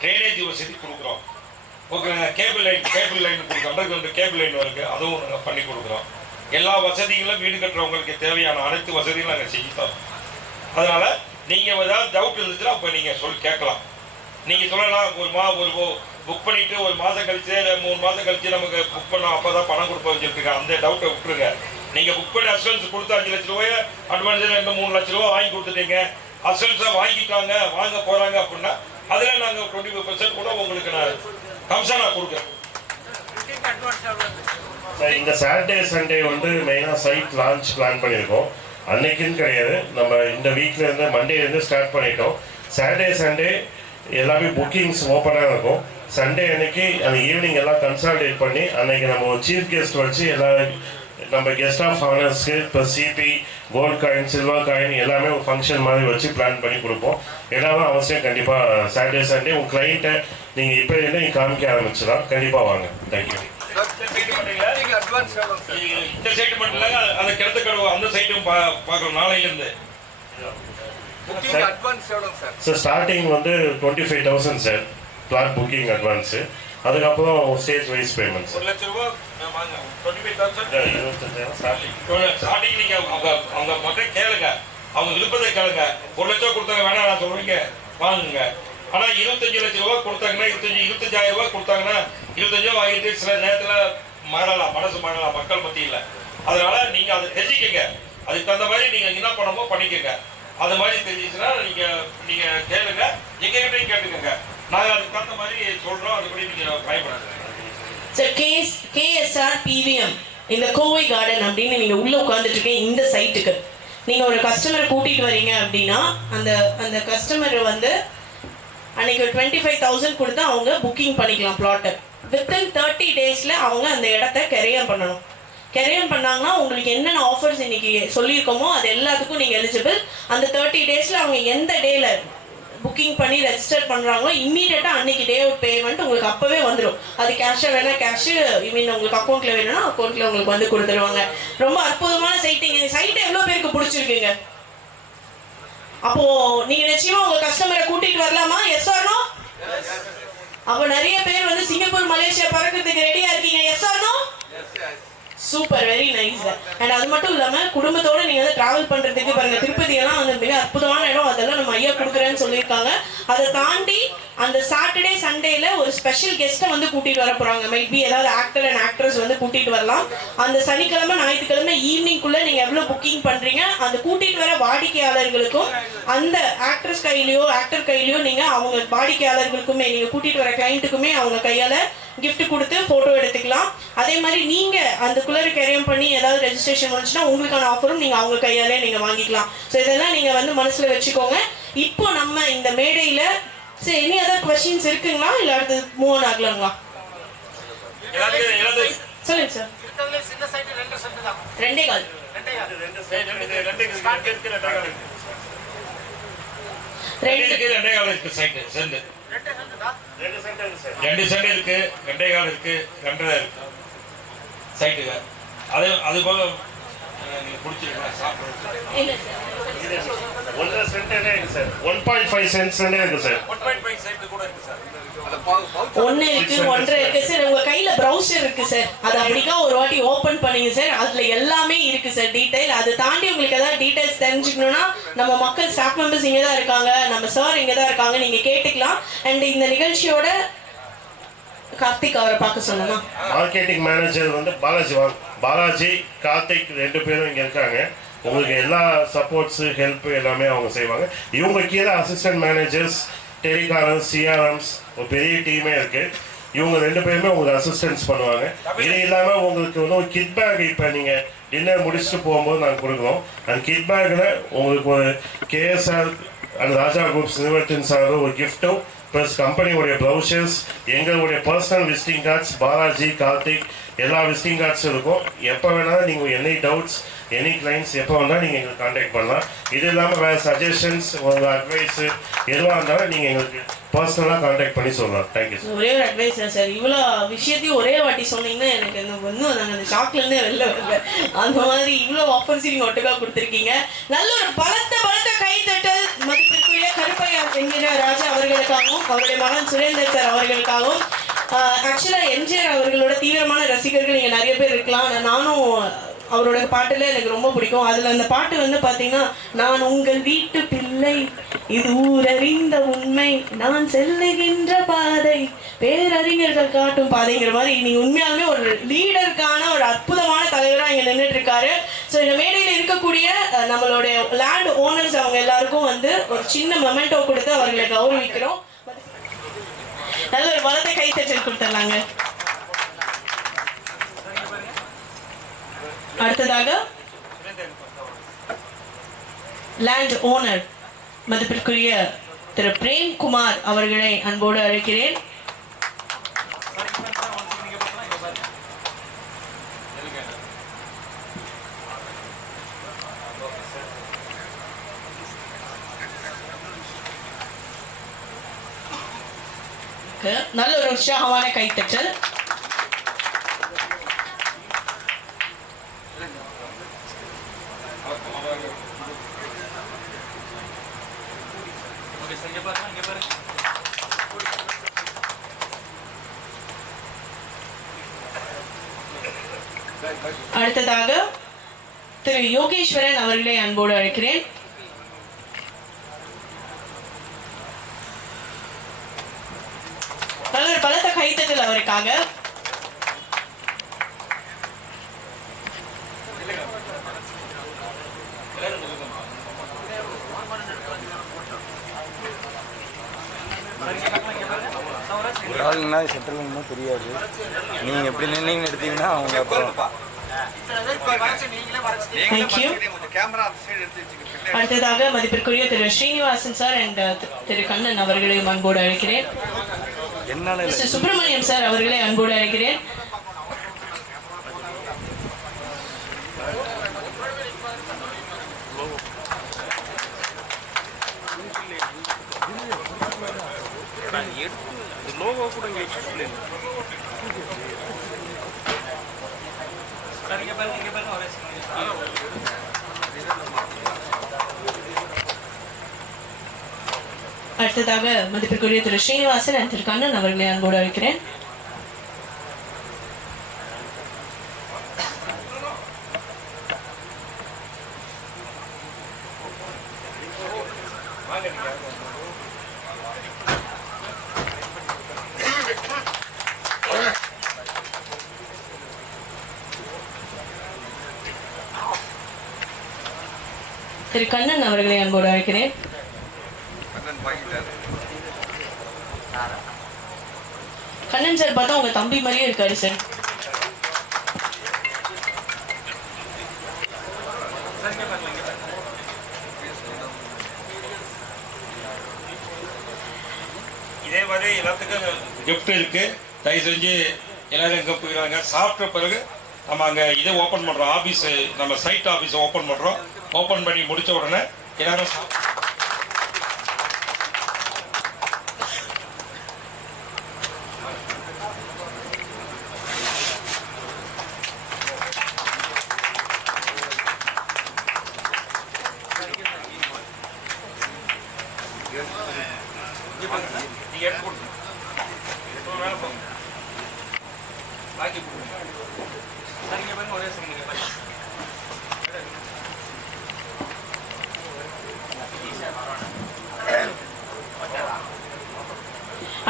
ட்ரைனேஜ் வசதி கொடுக்குறோம். ஓகே, கேபிள் லைன் கொடுக்குறோம், அண்டர்கிரவுண்ட் கேபிள் லைன் இருக்கு, அதுவும் நாங்கள் பண்ணி கொடுக்குறோம். எல்லா வசதிகளும் வீடு கட்டுறவங்களுக்கு தேவையான அனைத்து வசதிகளும் நாங்கள் செஞ்சு தரோம். அதனால நீங்க ஏதாவது டவுட் இருந்துச்சுன்னா அப்போ நீங்க கேட்கலாம். நீங்க சொல்லலாம், ஒரு புக் பண்ணிட்டு 1 மாதம் கழிச்சு 3 மாதம் கழிச்சு நமக்கு புக் பண்ணோம் அப்பதான் பணம் கொடுப்போம்னு சொல்லிட்டு அந்த டவுட்டை விட்டுருங்க. நீங்க புக் பண்ணி அசூரன்ஸ் கொடுத்து 5 லட்ச ரூபாய் அட்வான்ஸ் 2-3 லட்ச ரூபாய் வாங்கி கொடுத்துட்டீங்க, அசூரன்ஸா வாங்கிட்டாங்க வாங்க போறாங்க அப்படின்னா அதுல நாங்க 25% கூட உங்களுக்கு நான் கம்சனா கொடுக்குறேன். இந்த சாட்டர்டே சண்டே வந்து மெயினாக சைட் லான்ச் பிளான் பண்ணியிருக்கோம். அன்னைக்குன்னு கிடையாது, நம்ம இந்த வீக்ல இருந்து மண்டேலேருந்து ஸ்டார்ட் பண்ணிட்டோம். சாட்டர்டே சண்டே எல்லாமே புக்கிங்ஸ் ஓப்பனாக இருக்கும். சண்டே அன்னைக்கு அந்த ஈவினிங் எல்லாம் கன்சால்டேட் பண்ணி அன்னைக்கு நம்ம ஒரு சீஃப் கெஸ்ட் வச்சு எல்லா நம்ம கெஸ்ட் ஆஃப் ஆனர்ஸ்க்கு இப்போ CP, gold coin, silver coin எல்லாமே ஒரு ஃபங்க்ஷன் மாதிரி வச்சு பிளான் பண்ணி கொடுப்போம். எல்லாமே அவசியம் கண்டிப்பாக சாட்டர்டே சண்டே உங்கள் கிளைண்ட்டை நீங்கள் இப்போ என்ன காமிக்க ஆரம்பிச்சுதான் கண்டிப்பாக வாங்க. தேங்க்யூ. இந்த சைட்டு மட்டும் இல்ல, அந்த கிணத்து கடவு அந்த சைட்டும் பார்க்கணும் நாளையிலிருந்து. சார் ஸ்டார்டிங் வந்து 25,000 சார் பிளாட் புக்கிங் அட்வான்ஸு, அதுக்கப்புறம் ஸ்டேஜ் வைஸ் பேமெண்ட் சார். 1 லட்ச ரூபா வாங்க, 25,000 ஸ்டார்டிங். நீங்க அவங்க மட்டும் கேளுங்க, அவங்க விருப்பத்தை கேளுங்க. 1 லட்சம் கொடுத்தாங்க வேணாம் நான் சொல்றீங்க வாங்குங்க. ஆனா 25 லட்ச ரூபா கொடுத்தாங்கன்னா 25,000 ரூபாய் கொடுத்தாங்கன்னா 25 வாங்கிட்டு சில நேரத்துல மாறலாம், மனசு மாறலாம் மக்கள் மத்தியில். அதனால நீங்க அதை தெரிஞ்சுக்கங்க, அதுக்கு தகுந்த மாதிரி நீங்க என்ன பண்ணமோ பண்ணிக்கங்க. அது மாதிரி தெரிஞ்சிச்சுன்னா நீங்க கேளுங்க, எங்ககிட்டையும் கேட்டுக்கங்க, நாங்கள் அதுக்கு தகுந்த மாதிரி சொல்றோம், அதுபடி நீங்க பயன்படாது. சார் கேஎஸ்ஆர் பிவிஎம் இந்த கோவை கார்டன் அப்படின்னு நீங்க உள்ள உட்காந்துட்டு இருக்கீங்க. இந்த சைட்டுக்கு நீங்க ஒரு கஸ்டமரை கூட்டிட்டு வரீங்க அப்படின்னா அந்த கஸ்டமர் வந்து அன்னைக்கு 25,000 கொடுத்து அவங்க புக்கிங் பண்ணிக்கலாம் பிளாட்டை. வித்தின் 30 டேஸ்ல அவங்க அந்த இடத்த கெரியர் பண்ணணும். கெரியர் பண்ணாங்கன்னா உங்களுக்கு என்னென்ன ஆஃபர்ஸ் இன்னைக்கு சொல்லியிருக்கோமோ அது எல்லாத்துக்கும் நீங்கள் எலிஜிபிள். அந்த 30 டேஸில் அவங்க எந்த டேல புக்கிங் பண்ணி ரெஜிஸ்டர் பண்ணுறாங்களோ இம்மீடியட்டாக அன்னைக்கு டே அவுட் பேமெண்ட் உங்களுக்கு அப்போவே வந்துடும். அது கேஷாக வேணா கேஷு, மீன் உங்களுக்கு அக்கௌண்ட்டில் வேணும்னா அக்கௌண்ட்டில் உங்களுக்கு வந்து கொடுத்துருவாங்க. ரொம்ப அற்புதமான சைட்டிங்க. சைட்டை எவ்வளோ பேருக்கு பிடிச்சிருக்குங்க? அப்போது நீங்கள் நிச்சயமாக உங்கள் கஸ்டமரை கூட்டிகிட்டு வரலாமா? Yes or no? அப்போ நிறைய பேர் வந்து சிங்கப்பூர் மலேசியா பறக்கிறதுக்கு ரெடியாக இருக்கீங்க. Yes or no? Super, very nice. And அது மட்டும் இல்லாம குடும்பத்தோட நீங்க வந்து டிராவல் பண்றதுக்கு பாருங்க, திருப்பதி எல்லாம் வந்து மிக அற்புதமான இடம், அதெல்லாம் நம்ம ஐயா கொடுக்குறேன்னு சொல்லியிருக்காங்க. அதை தாண்டி அந்த சாட்டர்டே சண்டேல ஒரு ஸ்பெஷல் கெஸ்ட்டை வந்து கூட்டிட்டு வர போறாங்க. மைட் பி ஏதாவது ஆக்டர் அண்ட் ஆக்ட்ரஸ் வந்து கூட்டிட்டு வரலாம். அந்த சனிக்கிழமை ஞாயிற்றுக்கிழமை ஈவினிங்குள்ள நீங்க எவ்வளவு புக்கிங் பண்றீங்க, அந்த கூட்டிட்டு வர வாடிக்கையாளர்களுக்கும் அந்த ஆக்ட்ரஸ் கையிலயோ ஆக்டர் கையிலயோ நீங்க அவங்க வாடிக்கையாளர்களுக்குமே நீங்க கூட்டிட்டு வர கிளைண்ட்டுக்குமே அவங்க கையால gift கொடுத்து போட்டோ எடுத்துக்கலாம். அதே மாதிரி நீங்க அதுக்குள்ள கேரியம் பண்ணி ஏதாவது ரெஜிஸ்ட்ரேஷன் வந்துச்சுன்னா உங்களுக்கான ஆஃபரும் நீங்க அவங்க கையாலே நீங்க வாங்கிக்கலாம். ஸோ இதெல்லாம் நீங்க வந்து மனசுல வச்சுக்கோங்க. இப்போ நம்ம இந்த மேடையில சரி எனி அதர் கொஸ்டின்ஸ் இருக்குங்களா, இல்ல அடுத்து மூவ் ஆன் ஆகலாங்களா? சொல்லுங்க சார். ரெண்டே கால் ரெண்டு சென்ட் இருக்கு, 2.25 இருக்கு, 2.5 இருக்கு சைட்டுங்க. அது போக நீங்க பிடிச்சிருக்கா சாப்பிடுறது இல்ல சார், 1.5 சென்ட் இருக்கு சார், 1.5 சென்ட்ஸ் இருக்கு சார், 1.5 சைட் கூட இருக்கு சார். ஒன்னு இருக்கு, 1.5 இருக்கு சார். உங்க கையில ப்ரௌசர் இருக்கு சார், அது அப்படிக்கா ஒரு வாட்டி ஓபன் பண்ணீங்க சார், அதுல எல்லாமே இருக்கு சார் டீடைல். அதை தாண்டி உங்களுக்கு ஏதாவது டீடைல்ஸ் தெரிஞ்சுக்கணும்னா நம்ம மக்கள் ஸ்டாஃப் மெம்பர்ஸ் இங்கே தான் இருக்காங்க, நம்ம சார் இங்கே தான் இருக்காங்க, நீங்க கேட்டுக்கலாம். அண்ட் இந்த நிகழ்ச்சியோட கார்த்திக் அவரை பார்க்க சொன்னா மார்க்கெட்டிங் மேனேஜர் வந்து பாலாஜி கார்த்திக் 2 பேரும் இங்கே இருக்காங்க. உங்களுக்கு எல்லா சப்போர்ட்ஸு ஹெல்ப் எல்லாமே அவங்க செய்வாங்க. இவங்க கீழே அசிஸ்டன்ட் மேனேஜர்ஸ், டெலிகாலர்ஸ், சிஆர்எம்ஸ் ஒரு பெரிய டீமே இருக்கு. இவங்க 2 பேருமே உங்களுக்கு அசிஸ்டன்ஸ் பண்ணுவாங்க. இது இல்லாமல் உங்களுக்கு வந்து ஒரு கிட் பேக் இப்போ நீங்கள் டின்னர் முடிச்சுட்டு போகும்போது நாங்கள் கொடுக்குறோம். அந்த கிட் பேக்கில் உங்களுக்கு ஒரு கேஎஸ்ஆர் அந்த ராஜா குரூப்ஸ் நிறுவனத்தின் சார்பில் ஒரு கிஃப்ட்டும் ப்ளஸ் கம்பெனியோடைய ப்ரௌச்சர்ஸ், எங்களுடைய personal visiting cards, Balaji Karthik எல்லா விசிட்டிங் கார்ட்ஸும் இருக்கும். எப்போ வேணாலும் நீங்கள் எனி டவுட்ஸ் எனி கிளைண்ட்ஸ் எப்போ வந்தால் நீங்கள் எங்களுக்கு கான்டாக்ட் பண்ணலாம். இது இல்லாமல் வேறு சஜஷன்ஸ் உங்கள் அட்வைஸு எதுவாக இருந்தாலும் நீங்கள் எங்களுக்கு பர்சனலாக கான்டாக்ட் பண்ணி சொல்லலாம். Thank you sir. ஒரே ஒரு அட்வைஸ் சார், இவ்வளோ விஷயத்தையும் ஒரே வாட்டி சொன்னீங்கன்னா எனக்கு வந்து நாங்கள் அந்த ஷாக்லேருந்தே வெளில வரல. அந்த மாதிரி இவ்வளோ ஆஃபர்ஸ் நீங்கள் ஒட்டுக்கா கொடுத்துருக்கீங்க. நல்ல ஒரு பலத்த கைத்தட்டல் மதிப்பிற்குரிய கருப்பையா என்கிற ராஜா அவர்களுக்காகவும் அவருடைய மகன் சுரேந்தர் சார் அவர்களுக்காகவும். ஆக்சுவலாக எம்ஜிஆர் அவர்களோட தீவிரமான ரசிகர்கள் நீங்கள் நிறைய பேர் இருக்கலாம். நானும் அவரோட பாட்டுல எனக்கு ரொம்ப பிடிக்கும். அதுல அந்த பாட்டு வந்து பாத்தீங்கன்னா, நான் உங்கள் வீட்டு பிள்ளை, இது ஊரறிந்த உண்மை, நான் செல்லுகின்ற பாதை பேரறிஞர்கள் காட்டும் பாதைங்கிற மாதிரி நீங்க உண்மையாலுமே ஒரு லீடருக்கான ஒரு அற்புதமான தலைவராக இங்க நின்றுட்டு இருக்காரு. ஸோ இந்த மேடையில் இருக்கக்கூடிய நம்மளுடைய லேண்ட் ஓனர்ஸ் அவங்க எல்லாருக்கும் வந்து ஒரு சின்ன மொமெண்டோ கொடுத்து அவர்களை கௌரவிக்கிறோம். நல்ல ஒரு வளத்தை கைத்தட்டல் கொடுத்துடலாங்க. அடுத்ததாக லேண்ட் ஓனர் மதிப்பிற்குரிய திரு பிரேம்குமார் அவர்களை அன்போடு அழைக்கிறேன். நல்ல ஒரு உற்சாகமான கைத்தட்டல். அடுத்ததாக திரு யோகேஸ்வரன் அவர்களை அன்போடு அழைக்கிறேன். பலத்த கைத்தட்டல் அவருக்காக. ஒரு ஆளுங்கன்னா செட்டில்மெண்ட்னா தெரியாது. நீங்கள் எப்படி நின்னீங்கன்னு எடுத்தீங்கன்னா அவங்க அப்புறம். அடுத்ததாக மதிப்பிற்குரிய திரு ஸ்ரீனிவாசன் சார் அண்ட் திரு கண்ணன் அவர்களையும் அன்போடு அழைக்கிறேன். சுப்பிரமணியம் சார் அவர்களை அன்போடு அழைக்கிறேன். அடுத்ததாக மதிப்பிற்குரிய திரு ஸ்ரீனிவாசன் அண்ட் திரு கண்ணன் அவர்களை அன்போடு அழைக்கிறேன். திரு கண்ணன் அவர்களை அன்போடு அழைக்கிறேன். கண்ணன் சார் பார்த்தா உங்க தம்பி மாதிரியே இருக்காரு சார். இதே மாதிரி எல்லாத்துக்கும் கிஃப்ட் இருக்கு. தயவு செஞ்சு எல்லாரும் எங்கே போயிடுறாங்க. சாப்பிட்ட பிறகு நம்ம அங்கே இதை ஓப்பன் பண்ணுறோம். ஆஃபீஸு நம்ம சைட் ஆஃபீஸை ஓப்பன் பண்ணுறோம். ஓப்பன் பண்ணி முடித்த உடனே எல்லாரும் நீங்கள் எடுத்து கொடுங்க. வேலை போங்க. பாக்கி கொடுங்க. சரிங்க பாருங்க. ஒரே சொல்லுங்க.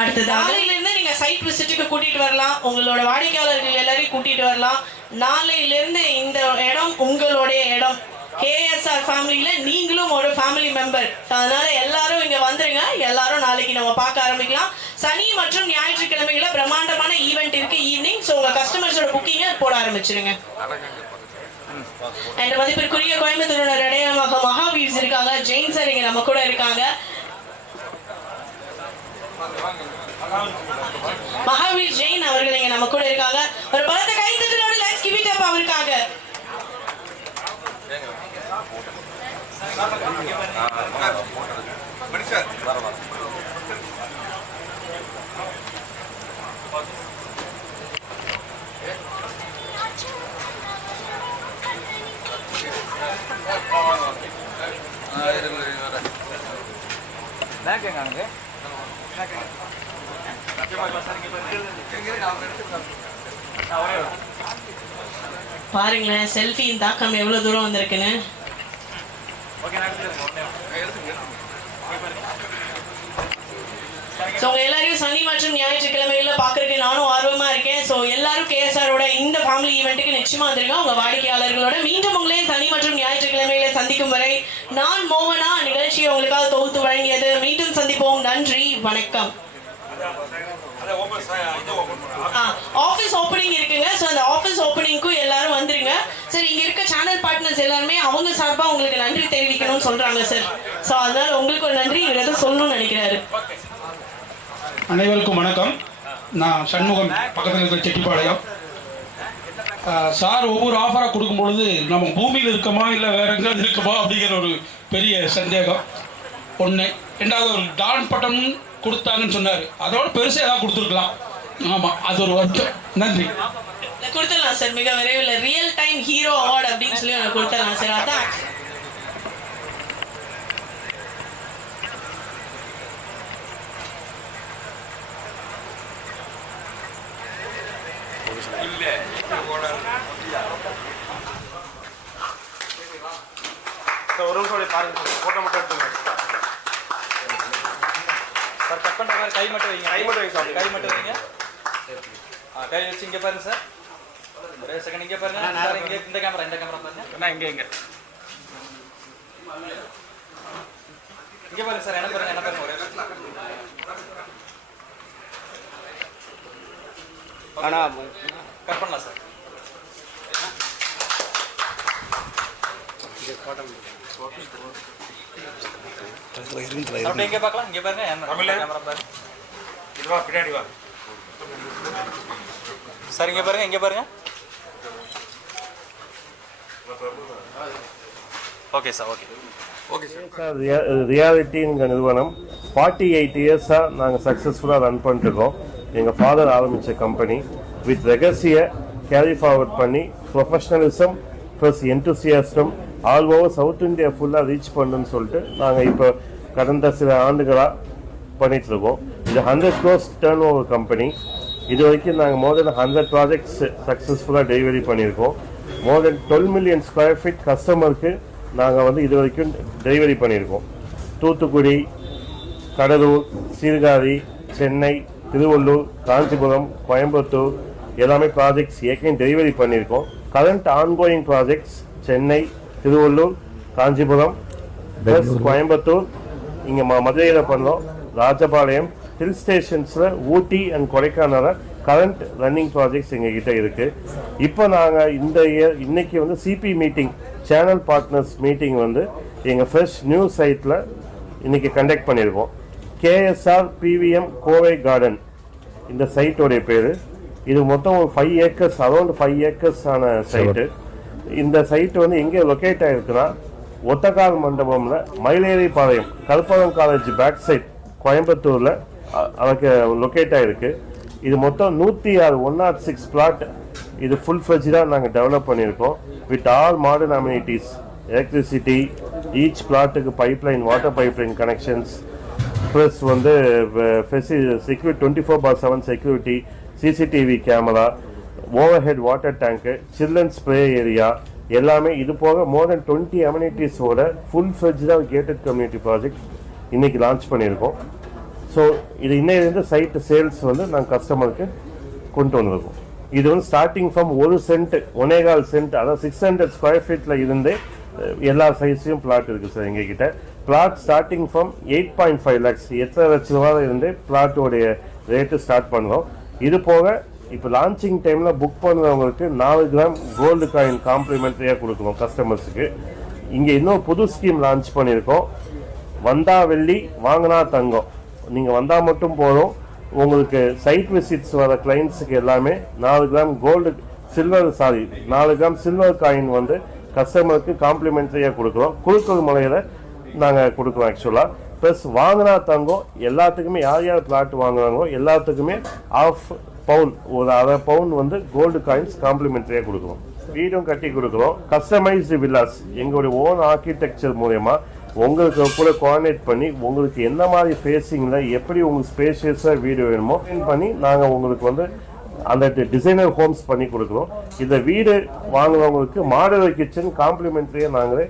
அடுத்ததாக இருந்து நீங்க சைட் விசிட்டுக்கு கூட்டிட்டு வரலாம். உங்களோட வாடிக்கையாளர்கள் எல்லாரையும் கூட்டிட்டு வரலாம். நாளையிலிருந்து இந்த இடம் உங்களுடைய இடம். KSR ஃபேமிலியில நீங்களும் ஒரு ஃபேமிலி மெம்பர். அதனால எல்லாரும் இங்க வந்துருங்க. எல்லாரும் நாளைக்கு நம்ம பார்க்க ஆரம்பிக்கலாம். சனி மற்றும் ஞாயிற்றுக்கிழமைகள பிரம்மாண்டமான ஈவெண்ட் இருக்கு ஈவினிங். ஸோ உங்க கஸ்டமர்ஸோட புக்கிங்கை போட ஆரம்பிச்சிருங்க. என்ற மதிப்பிற்குரிய கோயம்புத்தூரோட அடையாளமாக மகாவீர்ஸ் இருக்காங்க. ஜெயின் சார் இங்க நம்ம கூட இருக்காங்க. மகாவீர் ஜெயின் அவர்கள் இங்க நம்ம கூட இருக்காங்க. ஒரு பலத்த கைத்தட்டலோட லெட்ஸ் கிவ் இட் அப் அவருக்காக. பேக் எங்க பாருங்களேன் செல்ஃபியின் தாக்கம் எவ்வளவு தூரம் வந்திருக்குன்னு. ஸோ உங்க எல்லாரையும் சனி மற்றும் ஞாயிற்றுக்கிழமையில பாக்குறதுக்கு நானும் ஆர்வமா இருக்கேன். ஸோ எல்லாரும் KSRோட இந்த ஃபேமிலி ஈவெண்ட்டுக்கு நிச்சயமா வந்துருங்க. உங்க வாடிக்கையாளர்களோட மீண்டும் உங்களே சனி மற்றும் ஞாயிற்றுக்கிழமையில சந்திக்கும் வரை நான் மோகனா நிகழ்ச்சியை உங்களுக்காக தொகுத்து வழங்கியது. மீண்டும் சந்திப்போம். நன்றி, வணக்கம். ஆஃபீஸ் ஓப்பனிங் இருக்குங்க. ஸோ அந்த ஆஃபீஸ் ஓப்பனிங்க்கும் எல்லாரும் வந்துருங்க. சார் இங்க இருக்க சேனல் பார்ட்னர்ஸ் எல்லாருமே அவங்க சார்பா உங்களுக்கு நன்றி தெரிவிக்கணும்னு சொல்றாங்க சார். ஸோ அதனால உங்களுக்கு ஒரு நன்றி இவரது சொல்லணும்னு நினைக்கிறாரு. அனைவருக்கும் வணக்கம். நான் சண்முகம், பக்கத்தில் இருக்கிற செட்டிப்பாளையம். சார் ஒவ்வொரு ஆஃபராக கொடுக்கும் பொழுது நம்ம பூமியில் இருக்கமா இல்லை வேற எங்கேயாவது இருக்குமா அப்படிங்கிற ஒரு பெரிய சந்தேகம் ஒன்று. ரெண்டாவது ஒரு டான் பட்டம் கொடுத்தாங்கன்னு சொன்னார். அதோட பெருசாக ஏதாவது கொடுத்துருக்கலாம். ஆமாம், அது ஒரு வருத்தம். நன்றி. கொடுத்துடலாம் சார். மிக விரைவில் ரியல் டைம் ஹீரோ அவார்டு அப்படின்னு சொல்லி கொடுத்துடலாம் சார். அதான் ஒரு நிமிஷம் பாருங்க. போட்டோ மட்டும் எடுத்துங்க சார். கட் பண்ணுற மாதிரி கை மட்டும் வைங்க. கை மட்டும் வைங்க சார். கை மட்டும் வைங்க. கை வச்சு இங்கே பாருங்க சார். ஒரே செகண்ட் இங்கே பாருங்க. இங்கே இந்த கேமரா பாருங்க. அண்ணா இங்கே இங்கே பாருங்க சார். என்ன பாருங்க ஒரே அண்ணா கட் பண்ணலாம் சார். இங்கே பார்க்கலாம். இங்கே பாருங்க. கேமரா பாருங்க. இதுவா பின்னாடி வா சார். இங்கே பாருங்க. இங்கே பாருங்க. Okay sir. Okay sir. ரியாலிட்டிங்கிற நிறுவனம் 48 இயர்ஸாக நாங்கள் சக்ஸஸ்ஃபுல்லாக ரன் பண்ணிட்டுருக்கோம். எங்கள் ஃபாதர் ஆரம்பித்த கம்பெனி வித் ரெகசியை கேரி ஃபார்வர்ட் பண்ணி professionalism plus enthusiasm all over south India ஃபுல்லாக ரீச் பண்ணுன்னு சொல்லிட்டு நாங்கள் இப்போ கடந்த சில ஆண்டுகளாக பண்ணிகிட்ருக்கோம். இது 100 crores டர்ன் ஓவர் கம்பெனி. இது வரைக்கும் நாங்கள் மோர் தென் 100 ப்ராஜெக்ட்ஸ் சக்ஸஸ்ஃபுல்லாக டெலிவரி பண்ணியிருக்கோம். மோர் தென் 12 million square feet கஸ்டமருக்கு நாங்கள் இது வரைக்கும் டெலிவரி பண்ணியிருக்கோம். தூத்துக்குடி, கடலூர், சீர்காழி, சென்னை, திருவள்ளூர், காஞ்சிபுரம், கோயம்புத்தூர் எல்லாமே ப்ராஜெக்ட்ஸ் ஏற்கனவே டெலிவரி பண்ணியிருக்கோம். Current ongoing projects Chennai, Tiruvallur, Kanchipuram plus Coimbatore, இங்கே மதுரையில் பண்ணோம், ராஜபாளையம், ஹில் ஸ்டேஷன்ஸில் ஊட்டி அண்ட் கொடைக்கானலில் கரண்ட் ரன்னிங் ப்ராஜெக்ட்ஸ் எங்ககிட்ட இருக்குது. இப்போ நாங்கள் இன்னைக்கு வந்து CP meeting, channel partners meeting வந்து எங்கள் ஃப்ரெஷ் நியூஸ் சைட்டில் இன்றைக்கி கண்டக்ட் பண்ணியிருக்கோம். KSR PVM கோவை கார்டன் இந்த சைட்டோடைய பேர். இது மொத்தம் ஒரு 5 ஏக்கர்ஸ், அரௌண்ட் 5 ஏக்கர்ஸ் ஆன சைட்டு. இந்த சைட்டு வந்து எங்கே லொக்கேட் ஆகிருக்குன்னா ஒத்தக்கால் மண்டபம்ல மயிலேறி பாளையம், கல்பகம் காலேஜ் பேக் சைட், கோயம்புத்தூரில் அதுக்கு லொக்கேட் ஆகிருக்கு. இது மொத்தம் 106 பிளாட். இது ஃபுல் ஃப்ளெஜ்டாக நாங்கள் டெவலப் பண்ணியிருக்கோம் with all modern amenities, electricity, each பிளாட்டுக்கு pipeline, water pipeline connections, plus வந்து security 24/7 security, CCTV camera, overhead water டேங்க்கு, சில்ட்ரன் ஸ்ப்ரே ஏரியா எல்லாமே. இது போக மோர் தென் 20 அம்யூனிட்டிஸோட ஃபுல் ஃப்ளெஜ்டாக கேட்டட் கம்யூனிட்டி ப்ராஜெக்ட் இன்னைக்கு லான்ச் பண்ணியிருக்கோம். ஸோ இது இன்னையிலேருந்து சைட்டு சேல்ஸ் வந்து நாங்கள் கஸ்டமருக்கு கொண்டு வந்திருக்கோம். இது வந்து ஸ்டார்டிங் ஃப்ரம் 1 சென்ட், 1.25 சென்ட், அதாவது 600 ஸ்கொயர் ஃபீட்டில் இருந்தே எல்லா சைஸ்லையும் பிளாட் இருக்குது சார் எங்ககிட்ட. பிளாட் ஸ்டார்டிங் ஃப்ரம் 8.5 lakhs, 8 லட்ச ரூபாயில் இருந்தே பிளாட்டோடைய ரேட்டு ஸ்டார்ட் பண்ணுறோம். இது போக இப்போ லான்ச்சிங் டைமில் புக் பண்ணுறவங்களுக்கு 4 கிராம் கோல்டு காயின் காம்ப்ளிமெண்ட்ரியாக கொடுக்குறோம் கஸ்டமர்ஸுக்கு. இங்கே இன்னும் புது ஸ்கீம் லான்ச் பண்ணியிருக்கோம். வந்தா வெள்ளி வாங்கினா தங்கம். நீங்கள் வந்தால் மட்டும் போதும், உங்களுக்கு சைட் விசிட்ஸ் வர கிளைண்ட்ஸுக்கு எல்லாமே 4 gram gold silver 4 gram silver coin வந்து கஸ்டமருக்கு காம்ப்ளிமெண்ட்ரியாக கொடுக்குறோம். குழுக்கள் முறையில் நாங்கள் கொடுக்குறோம் ஆக்சுவலாக. ப்ளஸ் வாங்கினா தங்கம் எல்லாத்துக்குமே, யார் யார் பிளாட் வாங்குறாங்களோ எல்லாத்துக்குமே ½ பவுன், ஒரு ½ பவுன் வந்து கோல்டு காயின்ஸ் காம்ப்ளிமெண்ட்ரியாக கொடுக்குறோம். வீடும் கட்டி கொடுக்குறோம். கஸ்டமைஸ்டு வில்லாஸ் எங்களுடைய ஓன் ஆர்கிடெக்சர் மூலயமா உங்களுக்கு கூட கோஆர்டினேட் பண்ணி உங்களுக்கு என்ன மாதிரி ஃபேஸிங்கில் எப்படி உங்களுக்கு ஸ்பேஷியஸாக வீடு வேணுமோ பண்ணி நாங்கள் உங்களுக்கு வந்து அந்த டிசைனர் ஹோம்ஸ் பண்ணி கொடுக்குறோம். இந்த வீடு வாங்குறவங்களுக்கு மாடலர் கிச்சன் காம்ப்ளிமெண்ட்ரியாக நாங்களே